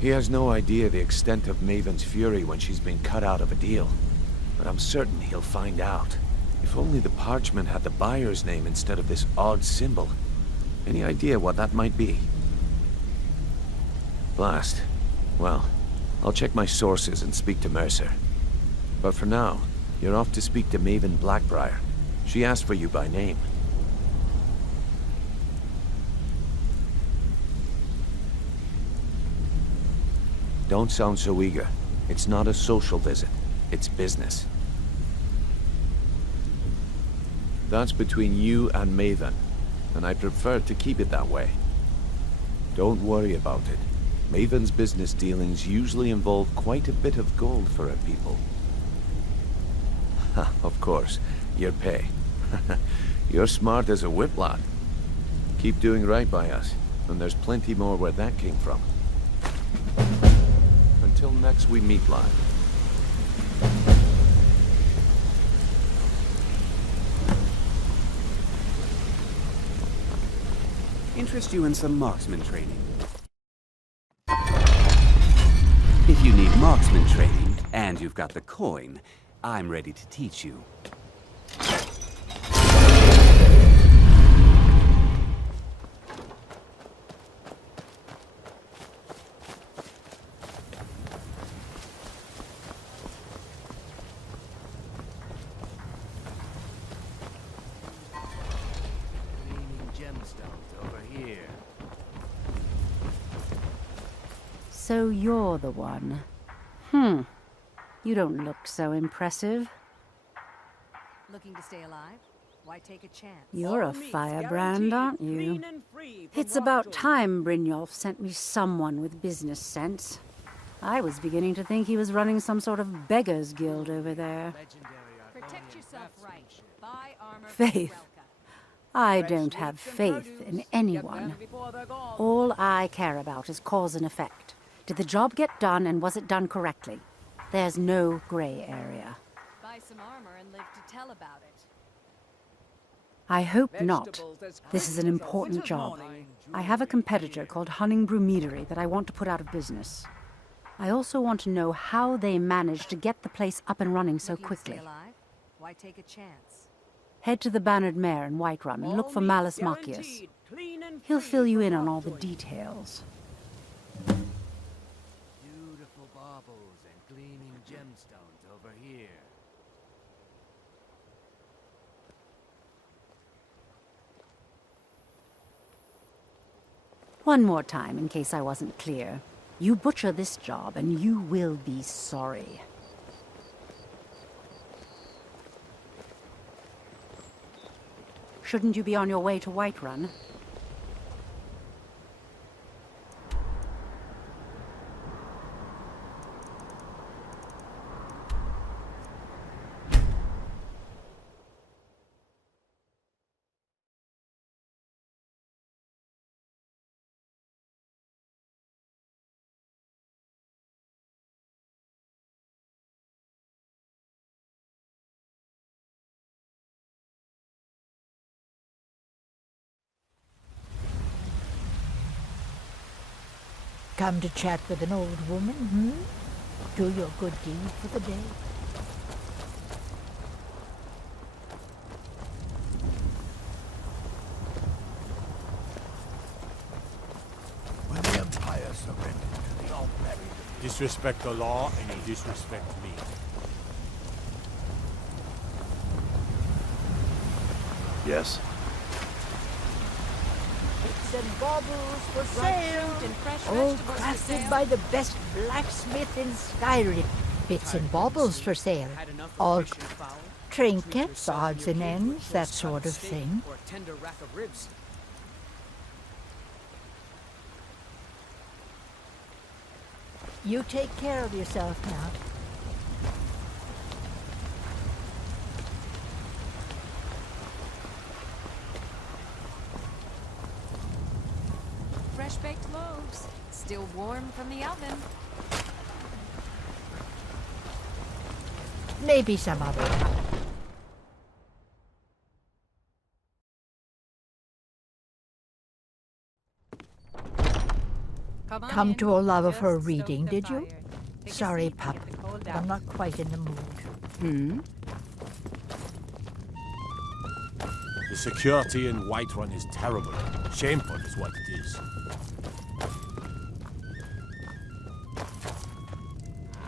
He has no idea the extent of Maven's fury when she's been cut out of a deal. But I'm certain he'll find out. If only the parchment had the buyer's name instead of this odd symbol. Any idea what that might be? Blast. Well, I'll check my sources and speak to Mercer. But for now, you're off to speak to Maven Blackbriar. She asked for you by name. Don't sound so eager. It's not a social visit. It's business. That's between you and Maven, and I prefer to keep it that way. Don't worry about it. Maven's business dealings usually involve quite a bit of gold for her people. Ha, of course, your pay. You're smart as a whip, lad. Keep doing right by us, and there's plenty more where that came from. Until next we meet, lad. Interest you in some marksman training? If you need marksman training, and you've got the coin, I'm ready to teach you. So you're the one. You don't look so impressive. Looking to stay alive? Why take a chance? You're a firebrand, aren't you? It's about time Brynjolf sent me someone with business sense. I was beginning to think he was running some sort of beggars guild over there. Protect yourself right. Buy armor. Faith. I don't have faith in anyone. All I care about is cause and effect. Did the job get done, and was it done correctly? There's no gray area. Buy some armor and live to tell about it. I hope not. This is an important job. I have a competitor called Hunningbrew Meadery that I want to put out of business. I also want to know how they managed to get the place up and running so quickly. Why take a chance? Head to the Bannered Mare in Whiterun and look for Malus Machius. He'll fill you in on all the details. baubles and gleaming gemstones over here. One more time, in case I wasn't clear. You butcher this job, and you will be sorry. Shouldn't you be on your way to Whiterun? Come to chat with an old woman, hmm? Do your good deed for the day. When the Empire surrendered to the Almighty, Disrespect the law and you disrespect me. Yes? And baubles for sale, and fresh all vegetables for crafted sale. by the best blacksmith in Skyrim. Bits and baubles for sale, all trinkets, odds and ends, that sort of thing. Or a tender rack of ribs. You take care of yourself now. Fresh baked loaves, still warm from the oven. Maybe some other time. Come to a lover for a reading, did you? Sorry, pup, but I'm not quite in the mood. Hmm? The security in Whiterun is terrible. Shameful is what it is.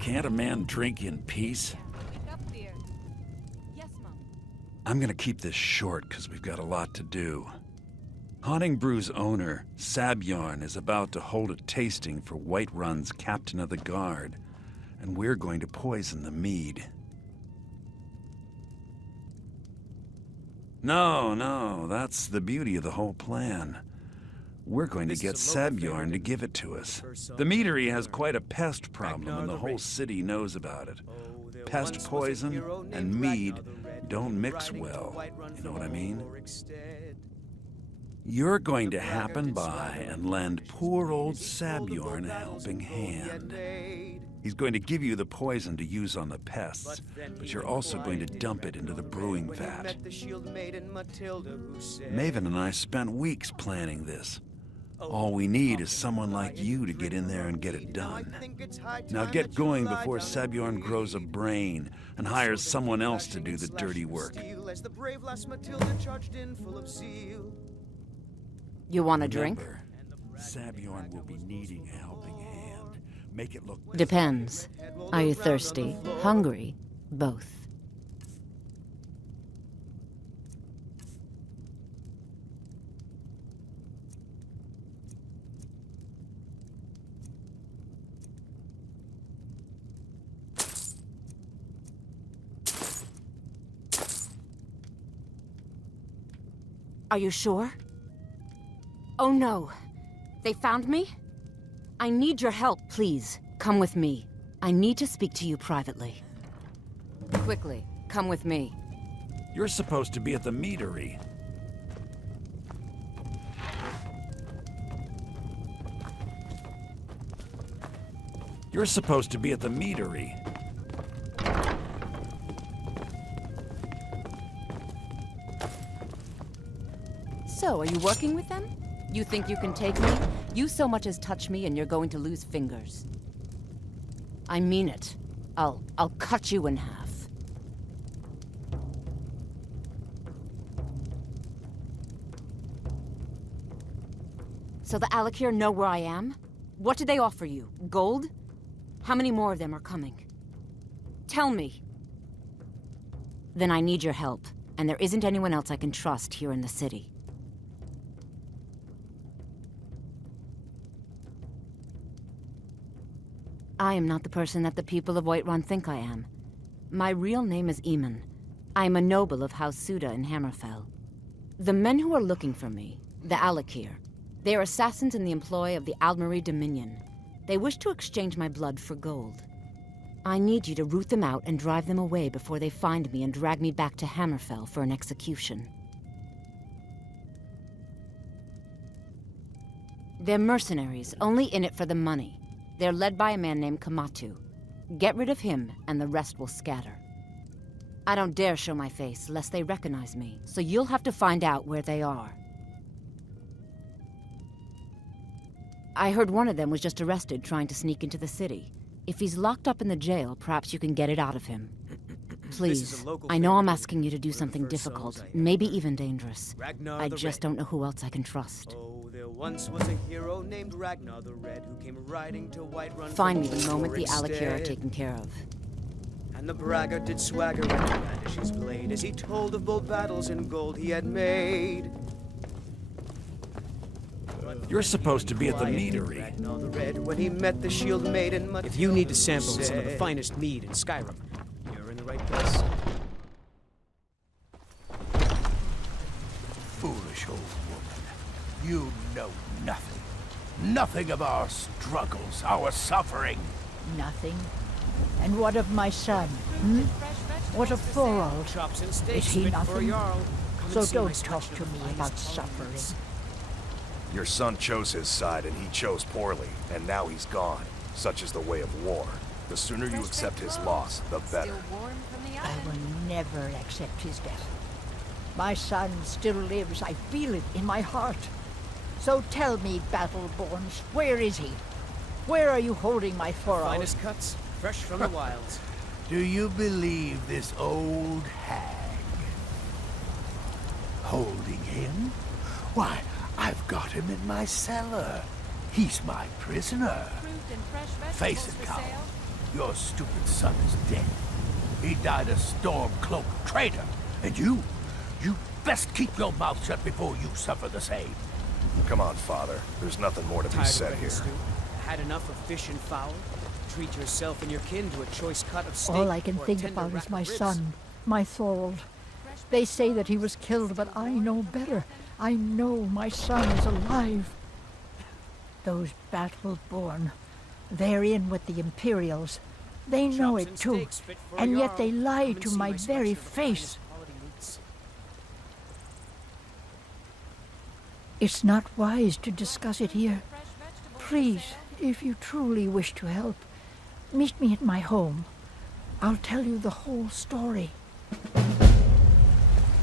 Can't a man drink in peace? Yes, Mom. I'm gonna keep this short because we've got a lot to do. Haunting Brew's owner, Sabjorn, is about to hold a tasting for Whiterun's Captain of the Guard, and we're going to poison the mead. No, that's the beauty of the whole plan. We're going to get Sabjorn to give it to us. The meadery has quite a pest problem, and the whole city knows about it. Pest poison and mead don't mix well, you know what I mean? You're going to happen by and lend poor old Sabjorn a helping hand. He's going to give you the poison to use on the pests, but you're also going to dump it into the brewing vat. Maven and I spent weeks planning this. All we need is someone like you to get in there and get it done. Now get going before Sabjorn grows a brain and hires someone else to do the dirty work. You want a drink? Sabjorn will be needing a helping hand. Make it look... Depends. Are you thirsty? Hungry? Both. Are you sure? Oh no. They found me? I need your help, please. Come with me. I need to speak to you privately. Quickly, come with me. You're supposed to be at the meadery. You're supposed to be at the meadery. So, are you working with them? You think you can take me? You so much as touch me and you're going to lose fingers. I mean it. I'll cut you in half. So the Alakir know where I am? What did they offer you? Gold? How many more of them are coming? Tell me. Then I need your help, and there isn't anyone else I can trust here in the city. I am not the person that the people of Whiterun think I am. My real name is Eamon. I am a noble of House Suda in Hammerfell. The men who are looking for me, the Alakir, they are assassins in the employ of the Aldmeri Dominion. They wish to exchange my blood for gold. I need you to root them out and drive them away before they find me and drag me back to Hammerfell for an execution. They're mercenaries, only in it for the money. They're led by a man named Kamatu. Get rid of him, and the rest will scatter. I don't dare show my face, lest they recognize me, so you'll have to find out where they are. I heard one of them was just arrested trying to sneak into the city. If he's locked up in the jail, perhaps you can get it out of him. Please, I know I'm asking you to do something difficult, maybe even dangerous. I just don't know who else I can trust. There once was a hero named Ragnar the Red who came riding to Whiterun. Find me the moment the Alakir are taken care of. And the braggart did swagger and brandish his blade as he told of bold battles in gold he had made. You're supposed to be at the meadery. Ragnar the Red, when he met the shield maiden, if you need to sample some of the finest mead in Skyrim, you're in the right place. Foolish old woman. You know nothing. Nothing of our struggles, our suffering. Nothing. And what of my son? What of Thorald? Is he nothing? So don't talk to me about suffering. Your son chose his side, and he chose poorly, and now he's gone. Such is the way of war. The sooner you accept his loss, the better. I will never accept his death. My son still lives. I feel it in my heart. So tell me, Battleborns, where is he? Where are you holding my Thorald? Finest cuts, fresh from the wilds. Do you believe this old hag? Holding him? Why, I've got him in my cellar. He's my prisoner. Face it, coward. Your stupid son is dead. He died a storm-cloaked traitor. And you best keep your mouth shut before you suffer the same. Come on, Father. There's nothing more to be said here. Had enough of fish and fowl? Treat yourself and your kin to a choice cut of steak. All I can think about is my son, my Thorald. They say that he was killed, but I know better. I know my son is alive. Those Battleborn, they're in with the Imperials. They know it too, and yet they lie to my very face. It's not wise to discuss it here. Please, if you truly wish to help, meet me at my home. I'll tell you the whole story.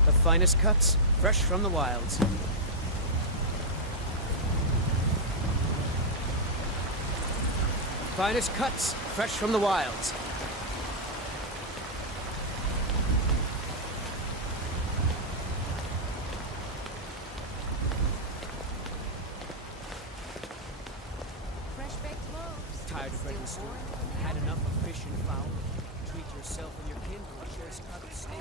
The finest cuts, fresh from the wilds. Finest cuts, fresh from the wilds. Tired of bread and stew? Had enough of fish and fowl? Treat yourself and your kin to a choice cut of steak.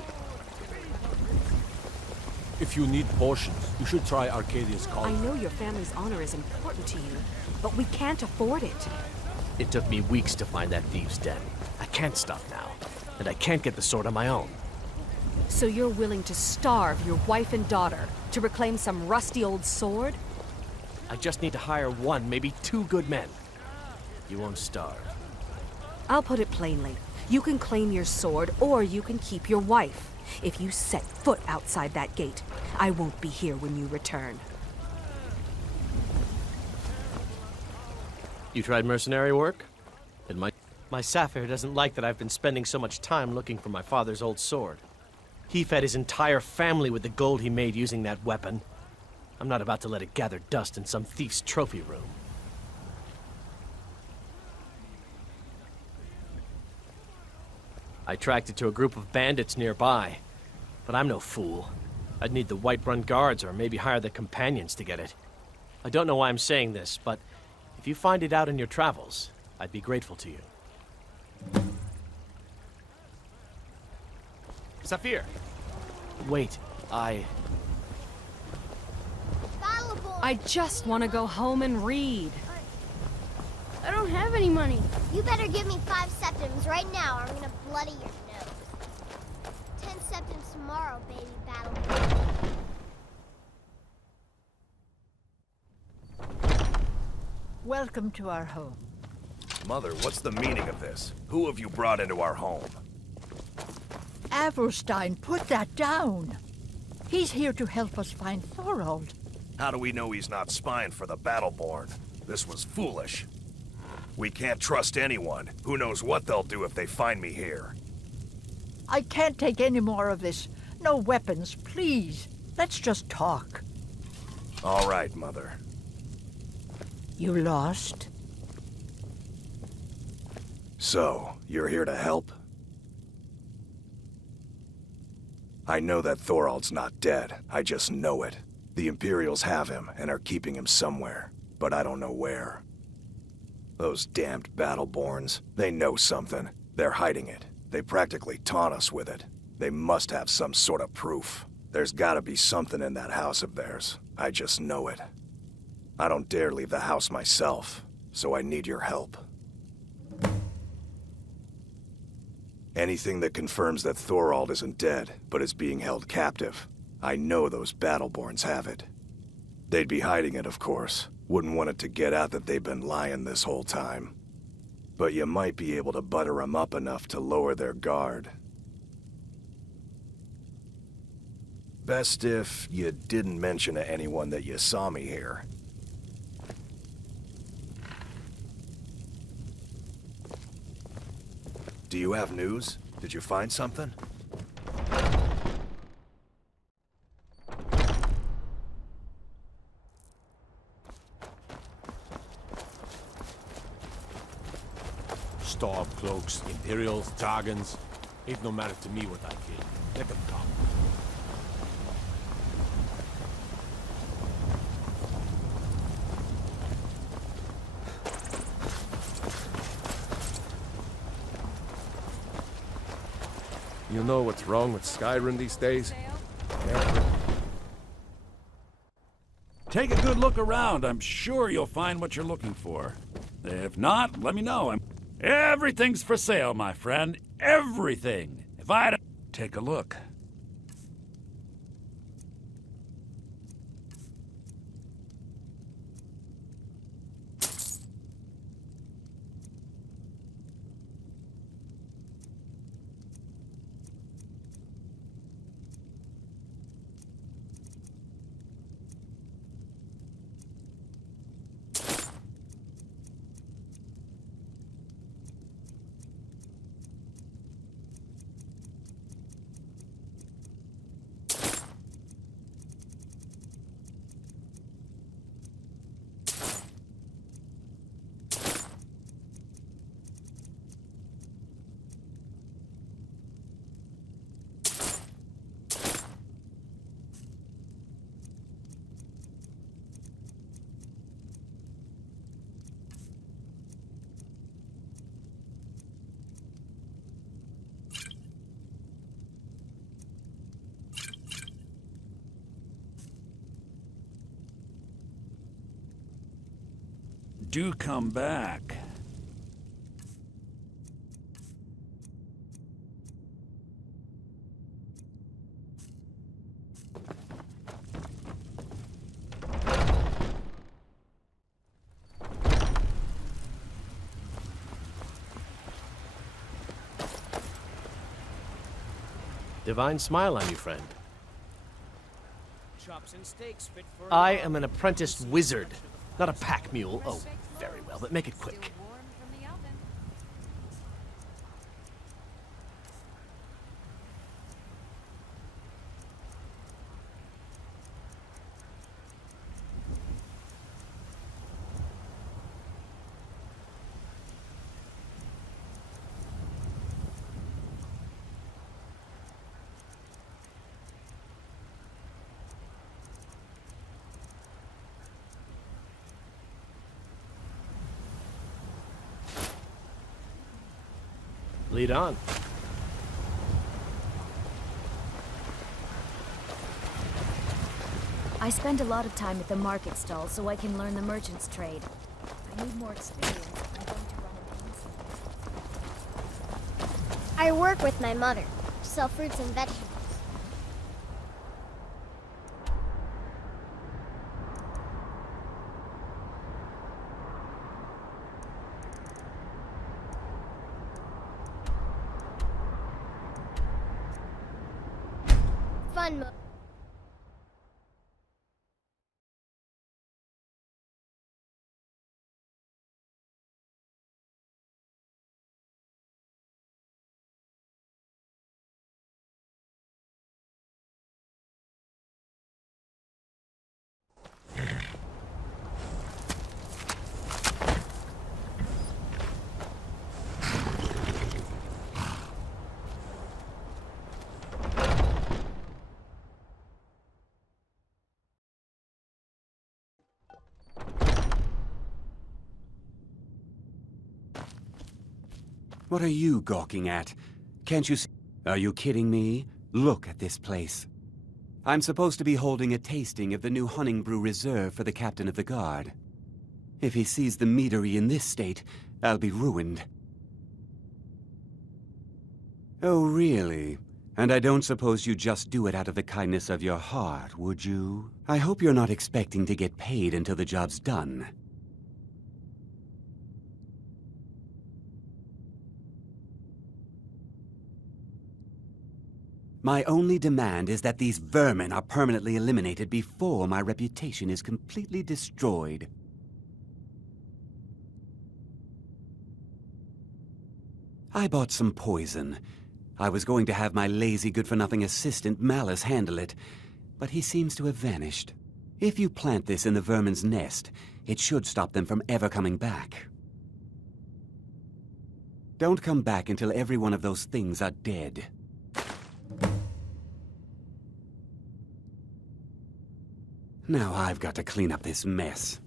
If you need potions, you should try Arcadia's I collar. know your family's honor is important to you, but we can't afford it. It took me weeks to find that thieves' den. I can't stop now, and I can't get the sword on my own. So you're willing to starve your wife and daughter to reclaim some rusty old sword? I just need to hire one, maybe two good men. You won't starve. I'll put it plainly. You can claim your sword, or you can keep your wife. If you set foot outside that gate, I won't be here when you return. You tried mercenary work? Then my Sapphire doesn't like that I've been spending so much time looking for my father's old sword. He fed his entire family with the gold he made using that weapon. I'm not about to let it gather dust in some thief's trophy room. I tracked it to a group of bandits nearby, but I'm no fool. I'd need the Whiterun guards or maybe hire the companions to get it. I don't know why I'm saying this, but if you find it out in your travels, I'd be grateful to you. Saphir! Wait, I just want to go home and read. I don't have any money. You better give me 5 septims right now or I'm gonna bloody your nose. 10 septims tomorrow, baby battle. Welcome to our home. Mother, what's the meaning of this? Who have you brought into our home? Avelstein, put that down. He's here to help us find Thorold. How do we know he's not spying for the Battleborn? This was foolish. We can't trust anyone. Who knows what they'll do if they find me here? I can't take any more of this. No weapons, please. Let's just talk. All right, Mother. You lost? So, you're here to help? I know that Thorold's not dead. I just know it. The Imperials have him and are keeping him somewhere, but I don't know where. Those damned Battleborns, they know something. They're hiding it. They practically taunt us with it. They must have some sort of proof. There's gotta be something in that house of theirs. I just know it. I don't dare leave the house myself, so I need your help. Anything that confirms that Thorold isn't dead, but is being held captive. I know those Battleborns have it. They'd be hiding it, of course. Wouldn't want it to get out that they've been lying this whole time. But you might be able to butter them up enough to lower their guard. Best if you didn't mention to anyone that you saw me here. Do you have news? Did you find something? Stormcloaks, Imperials, Targans. Ain't no matter to me what I kill. Let them come. You know what's wrong with Skyrim these days? Take a good look around. I'm sure you'll find what you're looking for. If not, let me know. Everything's for sale, my friend. Everything. If I had take a look. Do come back. Divine smile on you, friend. Chops and steaks fit for I am an apprenticed wizard, not a pack mule. Oh, very well, but make it quick. Lead on. I spend a lot of time at the market stall so I can learn the merchant's trade. I need more experience if I'm going to run an inn. I work with my mother. Sell fruits and vegetables. Fun mode. What are you gawking at? Can't you see? Are you kidding me? Look at this place. I'm supposed to be holding a tasting of the new Honningbrew Reserve for the captain of the guard. If he sees the meadery in this state, I'll be ruined. Oh, really? And I don't suppose you just do it out of the kindness of your heart, would you? I hope you're not expecting to get paid until the job's done. My only demand is that these vermin are permanently eliminated before my reputation is completely destroyed. I bought some poison. I was going to have my lazy, good-for-nothing assistant Malice handle it, but he seems to have vanished. If you plant this in the vermin's nest, it should stop them from ever coming back. Don't come back until every one of those things are dead. Now I've got to clean up this mess.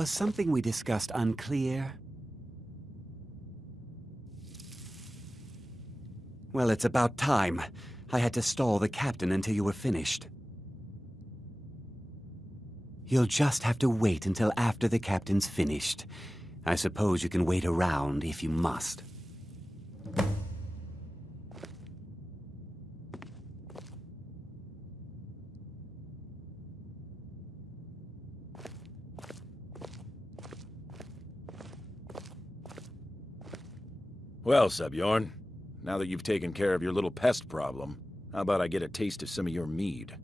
Was something we discussed unclear? Well, it's about time. I had to stall the captain until you were finished. You'll just have to wait until after the captain's finished. I suppose you can wait around if you must. Well, Sebjorn, now that you've taken care of your little pest problem, how about I get a taste of some of your mead?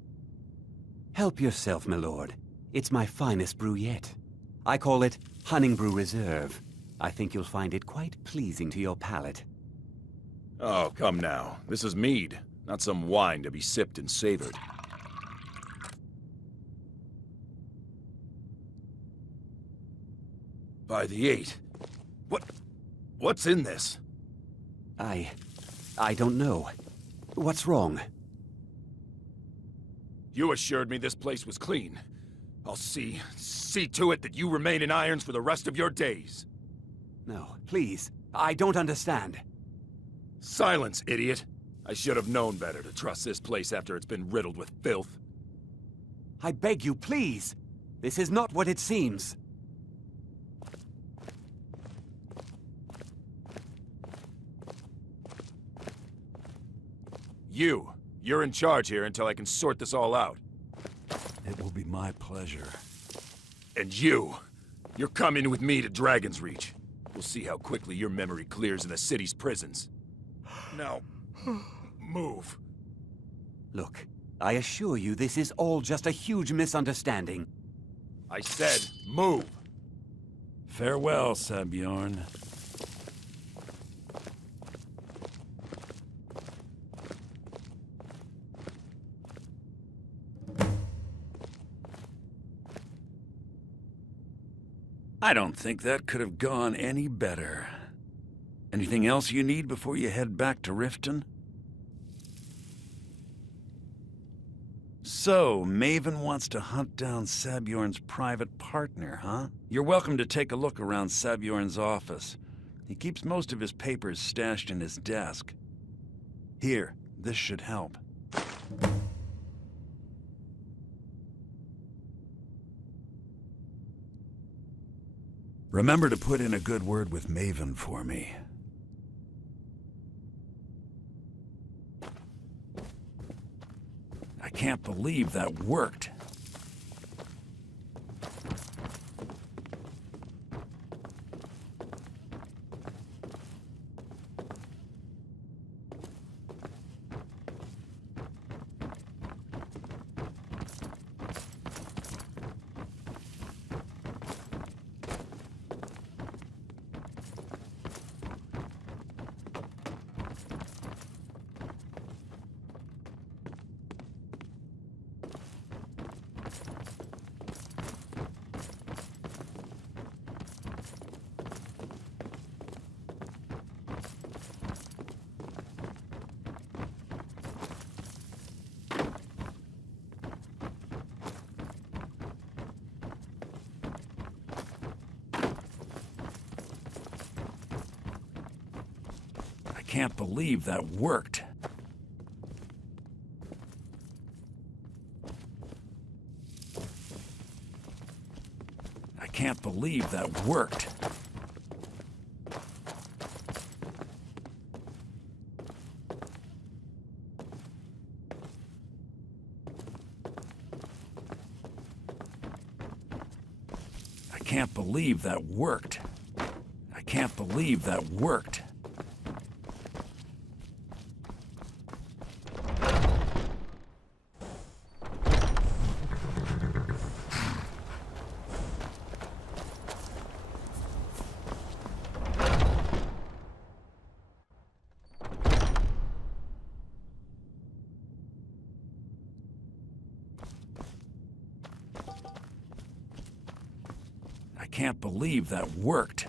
Help yourself, my lord. It's my finest brew yet. I call it Honningbrew Reserve. I think you'll find it quite pleasing to your palate. Oh, come now. This is mead, not some wine to be sipped and savored. By the 8. What's in this? I don't know. What's wrong? You assured me this place was clean. I'll see to it that you remain in irons for the rest of your days. No, please. I don't understand. Silence, idiot. I should have known better to trust this place after it's been riddled with filth. I beg you, please. This is not what it seems. You're in charge here until I can sort this all out. It will be my pleasure. And you're coming with me to Dragon's Reach. We'll see how quickly your memory clears in the city's prisons. Now, move. Look, I assure you this is all just a huge misunderstanding. I said, move! Farewell, Sebjorn. I don't think that could have gone any better. Anything else you need before you head back to Riften? So, Maven wants to hunt down Sebjorn's private partner, huh? You're welcome to take a look around Sebjorn's office. He keeps most of his papers stashed in his desk. Here, this should help. Remember to put in a good word with Maven for me. I can't believe that worked. I can't believe that worked. I can't believe that worked. I can't believe that worked. I can't believe that worked. I can't believe that worked.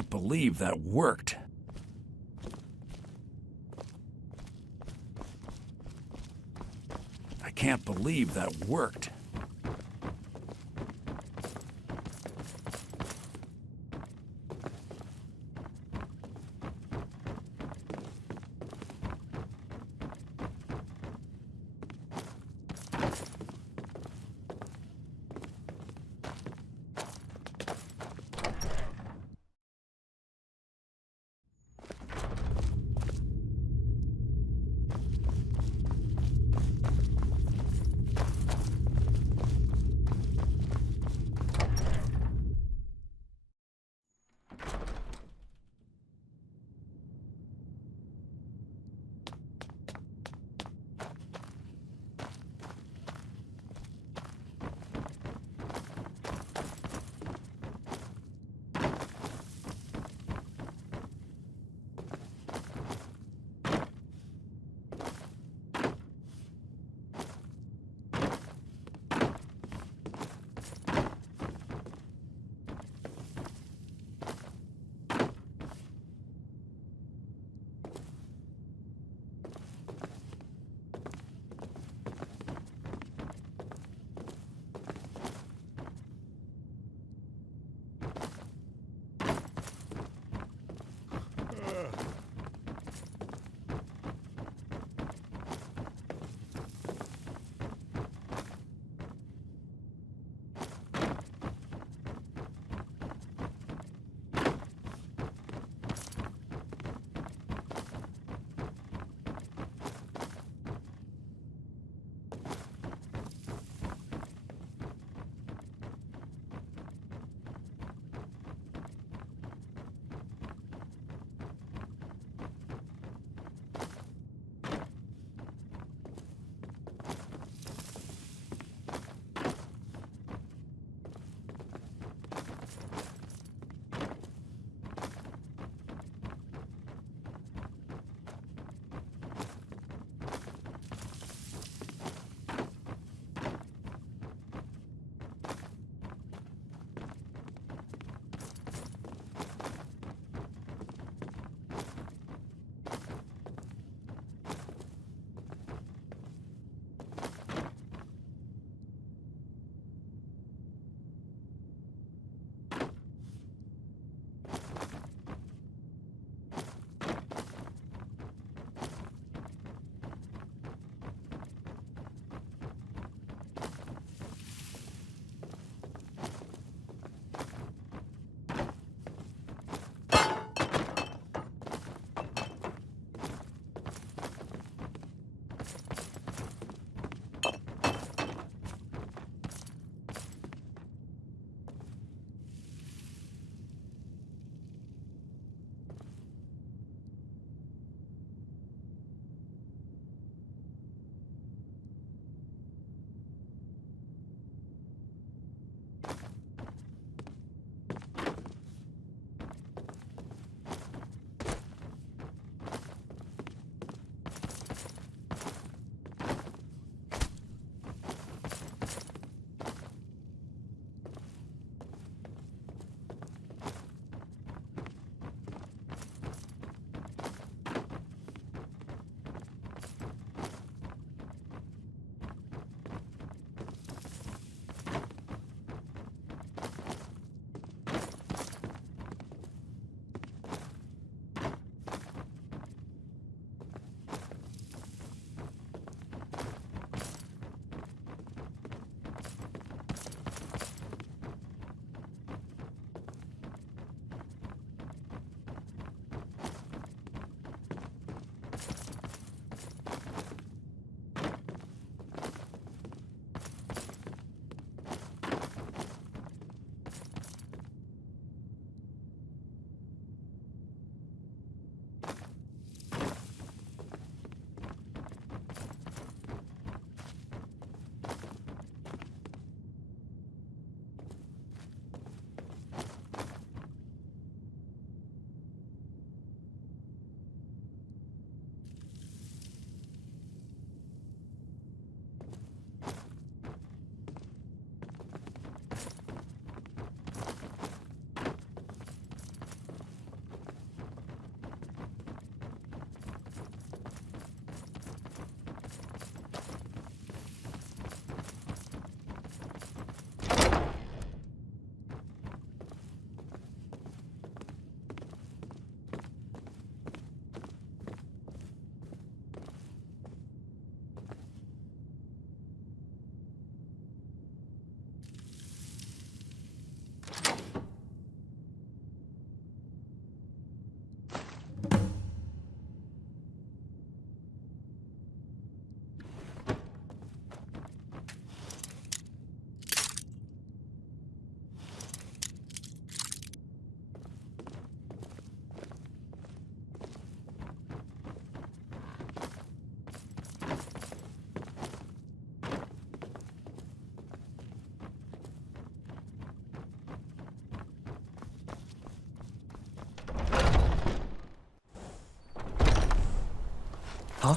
can't believe that worked. I can't believe that worked. Huh?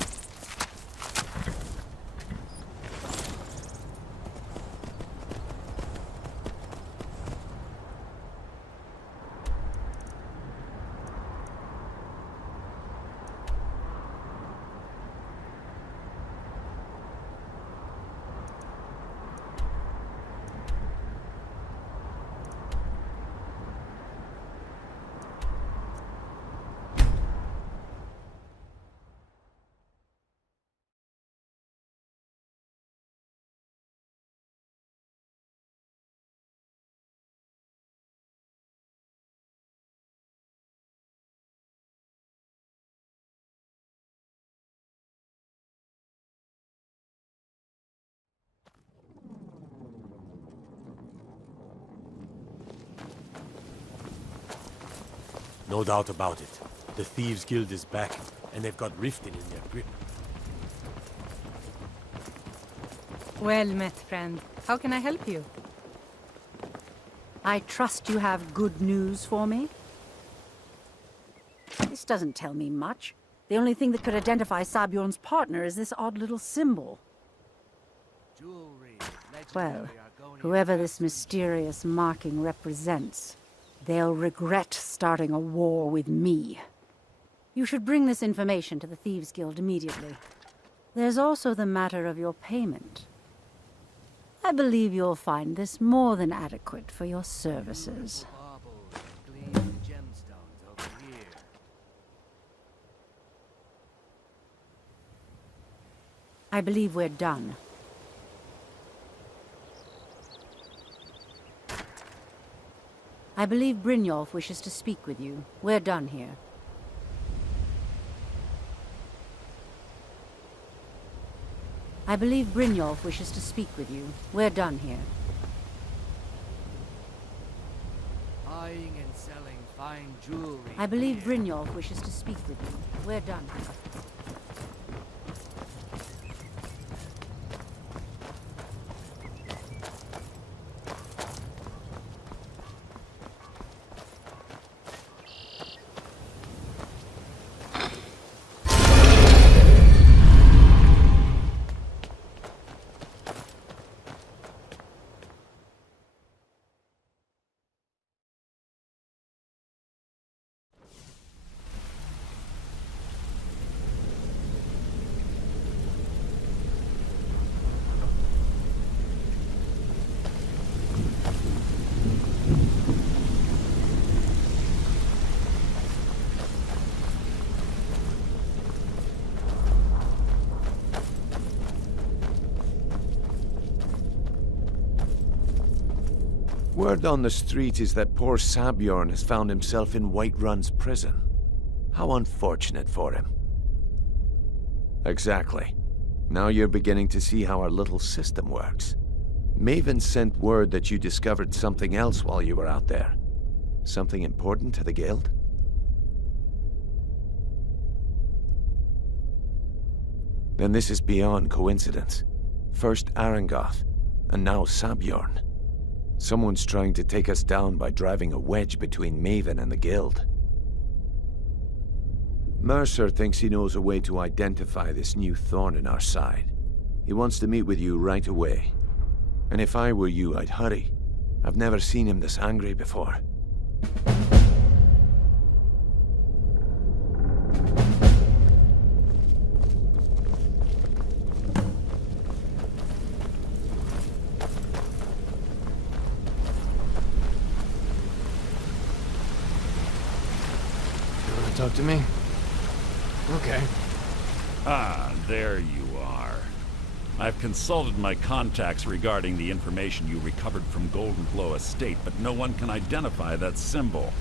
No doubt about it. The Thieves' Guild is back, and they've got Riften in their grip. Well met, friend. How can I help you? I trust you have good news for me? This doesn't tell me much. The only thing that could identify Sabjorn's partner is this odd little symbol. Well, whoever this mysterious marking represents, they'll regret starting a war with me. You should bring this information to the Thieves' Guild immediately. There's also the matter of your payment. I believe you'll find this more than adequate for your services. I believe we're done. I believe Brynjolf wishes to speak with you. We're done here. I believe Brynjolf wishes to speak with you. We're done here. Buying and selling fine jewelry. I believe Brynjolf wishes to speak with you. We're done here. Word on the street is that poor Sabjorn has found himself in Whiterun's prison. How unfortunate for him. Exactly. Now you're beginning to see how our little system works. Maven sent word that you discovered something else while you were out there. Something important to the guild? Then this is beyond coincidence. First Arangoth, and now Sabjorn. Someone's trying to take us down by driving a wedge between Maven and the guild. Mercer thinks he knows a way to identify this new thorn in our side. He wants to meet with you right away. And if I were you, I'd hurry. I've never seen him this angry before. Talk to me? Okay. Ah, there you are. I've consulted my contacts regarding the information you recovered from Golden Glow Estate, but no one can identify that symbol.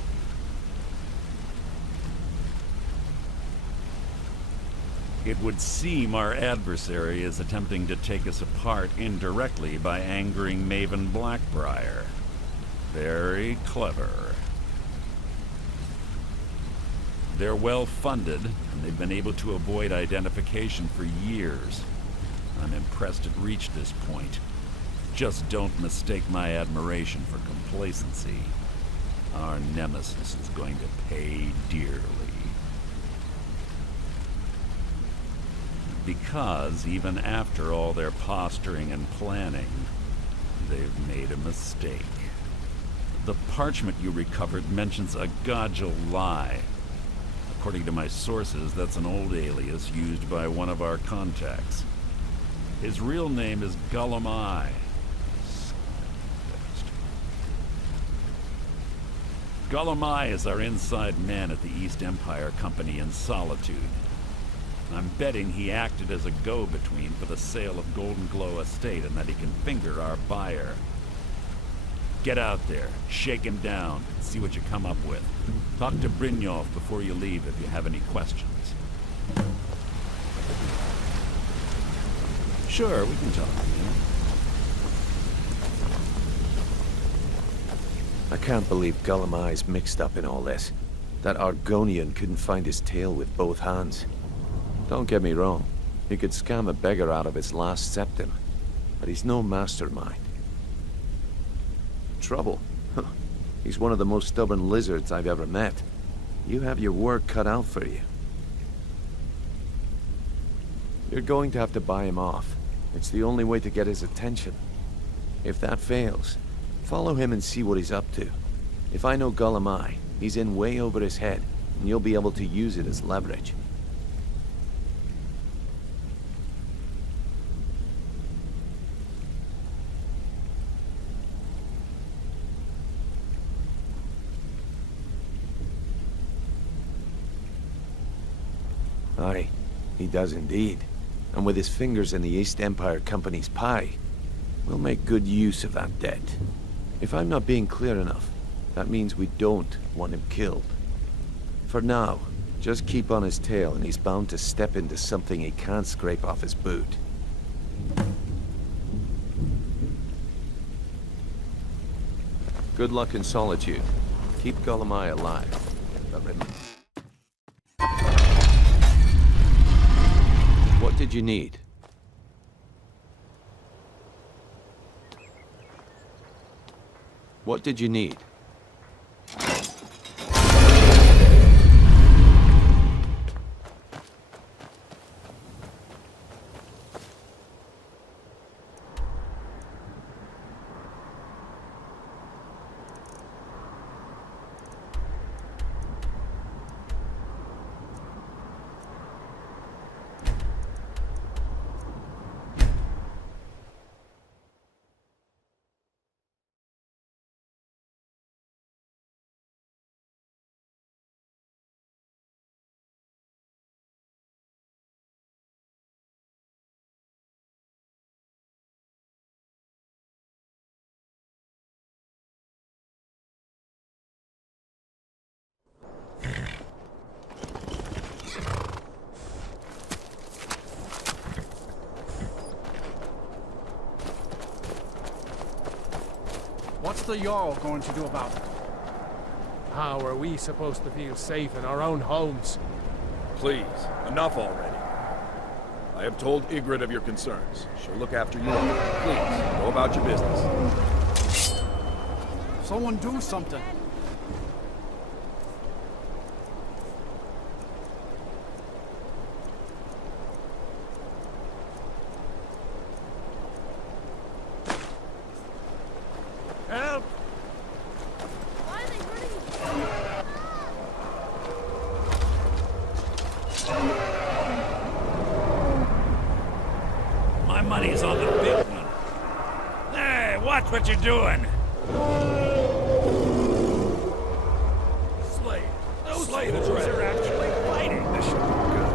It would seem our adversary is attempting to take us apart indirectly by angering Maven Blackbriar. Very clever. They're well-funded, and they've been able to avoid identification for years. I'm impressed it reached this point. Just don't mistake my admiration for complacency. Our nemesis is going to pay dearly. Because even after all their posturing and planning, they've made a mistake. The parchment you recovered mentions a Godjal lie. According to my sources, that's an old alias used by one of our contacts. His real name is Gullum I. Gullum I is our inside man at the East Empire Company in Solitude. I'm betting he acted as a go-between for the sale of Golden Glow Estate and that he can finger our buyer. Get out there, shake him down, and see what you come up with. Talk to Brynjolf before you leave if you have any questions. Sure, we can talk, you know? I can't believe Gullum I's mixed up in all this. That Argonian couldn't find his tail with both hands. Don't get me wrong, he could scam a beggar out of his last septim, but he's no mastermind. Trouble? Huh. He's one of the most stubborn lizards I've ever met. You have your work cut out for you. You're going to have to buy him off. It's the only way to get his attention. If that fails, follow him and see what he's up to. If I know Gullum I, he's in way over his head, and you'll be able to use it as leverage. Aye, he does indeed. And with his fingers in the East Empire Company's pie, we'll make good use of that debt. If I'm not being clear enough, that means we don't want him killed. For now, just keep on his tail and he's bound to step into something he can't scrape off his boot. Good luck in Solitude. Keep Gullum I alive. But remember... What did you need? What did you need? What's the Jarl going to do about it? How are we supposed to feel safe in our own homes? Please, enough already. I have told Ygritte of your concerns. She'll look after you. Please, go about your business. Someone do something. Help! My money's on the big one. Hey, watch what you're doing! Slay! Slay the dragon! Are actually fighting. This should be good.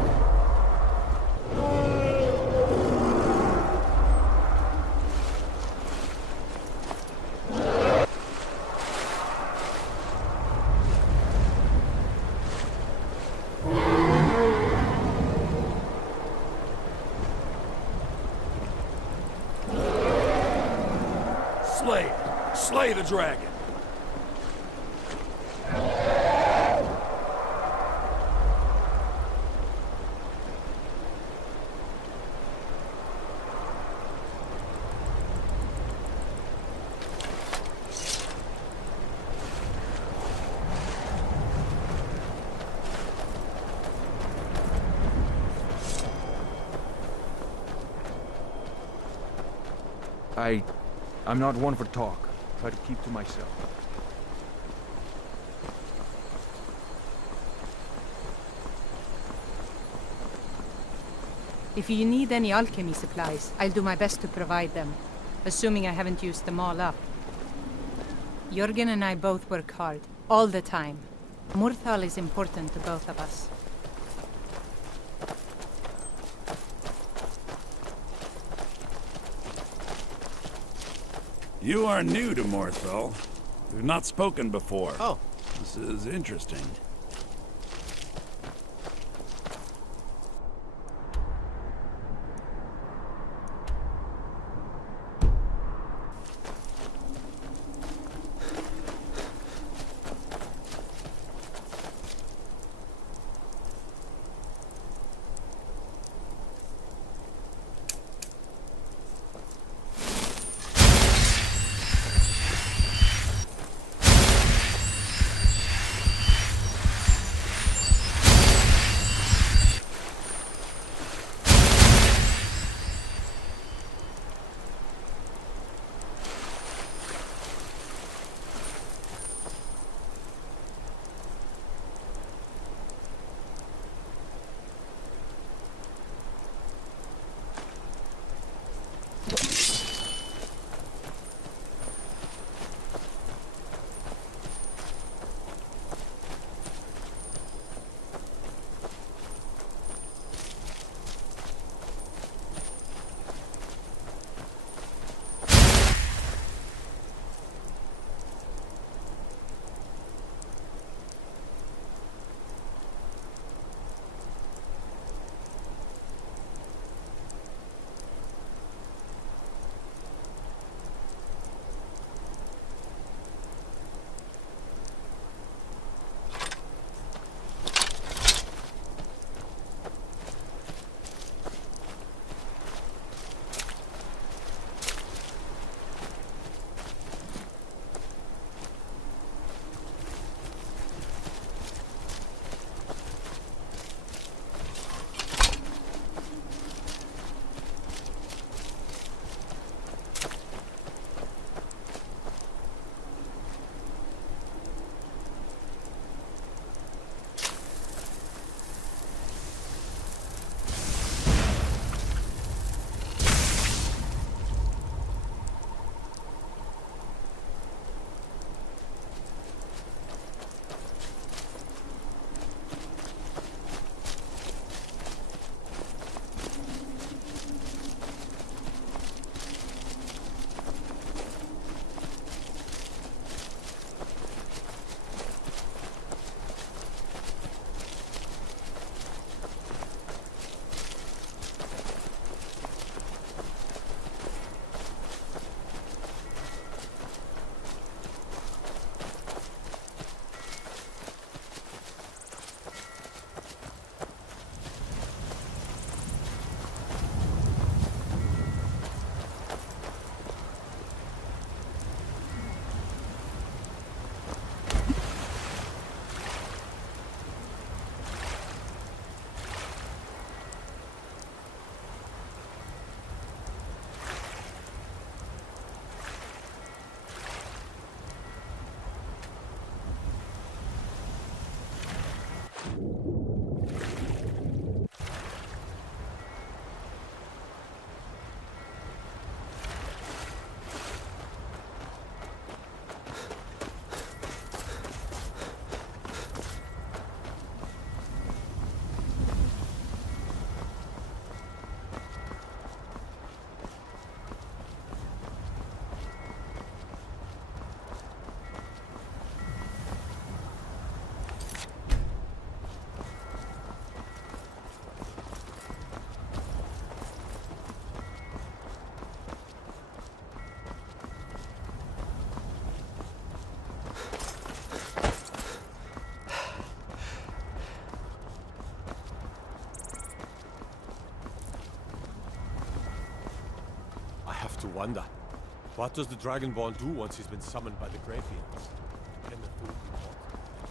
Slay! Slay the dragon! I'm not one for talk. Try to keep to myself. If you need any alchemy supplies, I'll do my best to provide them, assuming I haven't used them all up. Jörgen and I both work hard, all the time. Murthal is important to both of us. You are new to Morthal. We've not spoken before. Oh. This is interesting. To wonder, what does the Dragonborn do once he's been summoned by the Greyfields? Can the food be bought?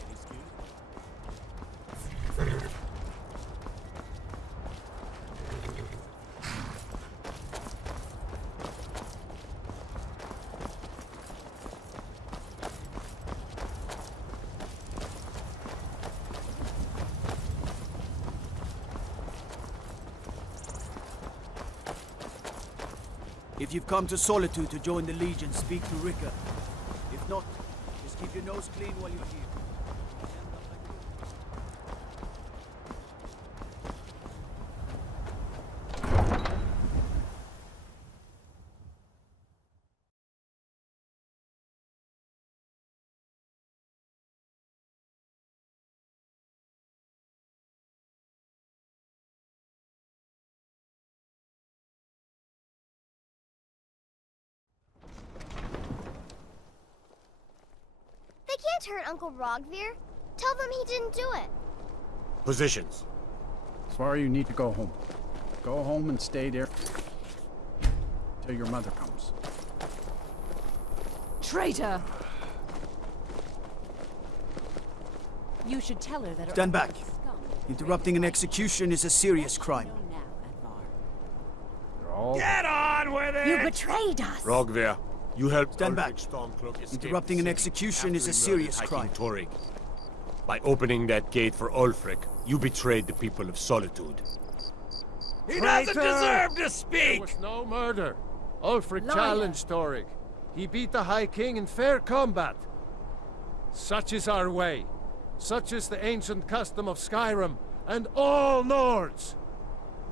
Any skill? If you've come to Solitude to join the Legion, speak to Rika. If not, just keep your nose clean while you're here. They can't hurt Uncle Rogvir. Tell them he didn't do it. Positions. Svar, you need to go home. Go home and stay there till your mother comes. Traitor! You should tell her that... Stand back. Interrupting an execution is a serious crime. Get on with it! You betrayed us! Rogvir, you helped Stand back. Stormcloak escape Interrupting an the city execution after is a he serious murdered crime. Hiking Torig. By opening that gate for Ulfric, you betrayed the people of Solitude. He doesn't deserve to speak! There was no murder. Ulfric Liar. challenged Torig. He beat the High King in fair combat. Such is our way. Such is the ancient custom of Skyrim and all Nords.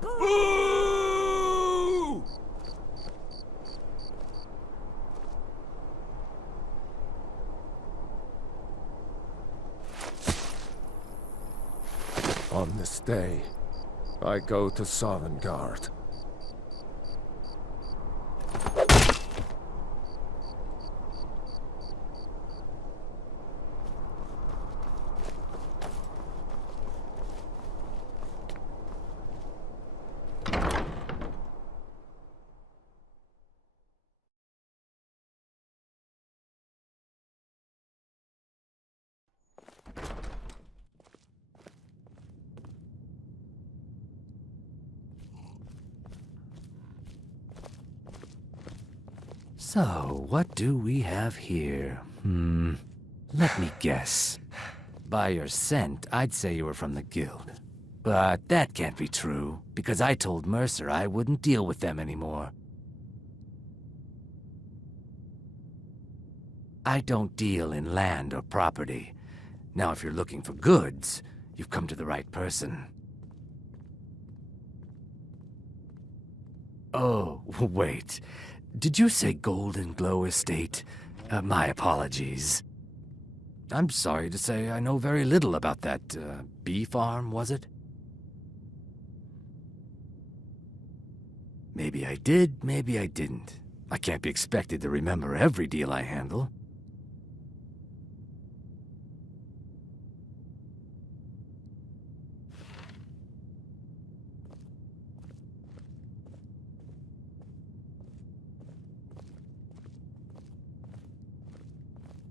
Boo! On this day, I go to Sovngarde. So, what do we have here? Let me guess. By your scent, I'd say you were from the guild. But that can't be true, because I told Mercer I wouldn't deal with them anymore. I don't deal in land or property. Now, if you're looking for goods, you've come to the right person. Oh, wait. Did you say Golden Glow Estate? My apologies. I'm sorry to say I know very little about that, bee farm, was it? Maybe I did, maybe I didn't. I can't be expected to remember every deal I handle.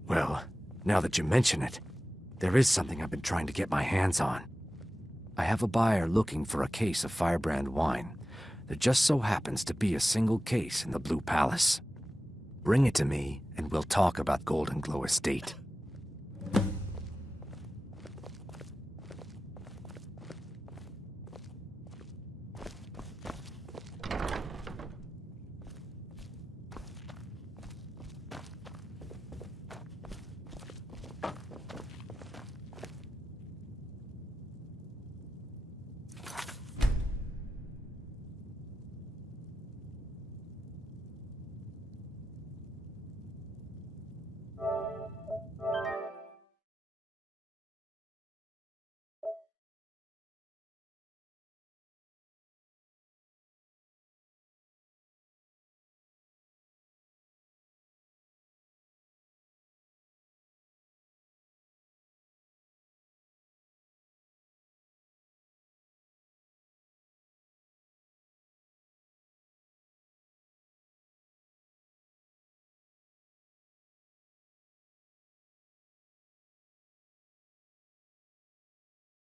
Well, now that you mention it, there is something I've been trying to get my hands on. I have a buyer looking for a case of Firebrand wine. There just so happens to be a single case in the Blue Palace. Bring it to me, and we'll talk about Golden Glow Estate.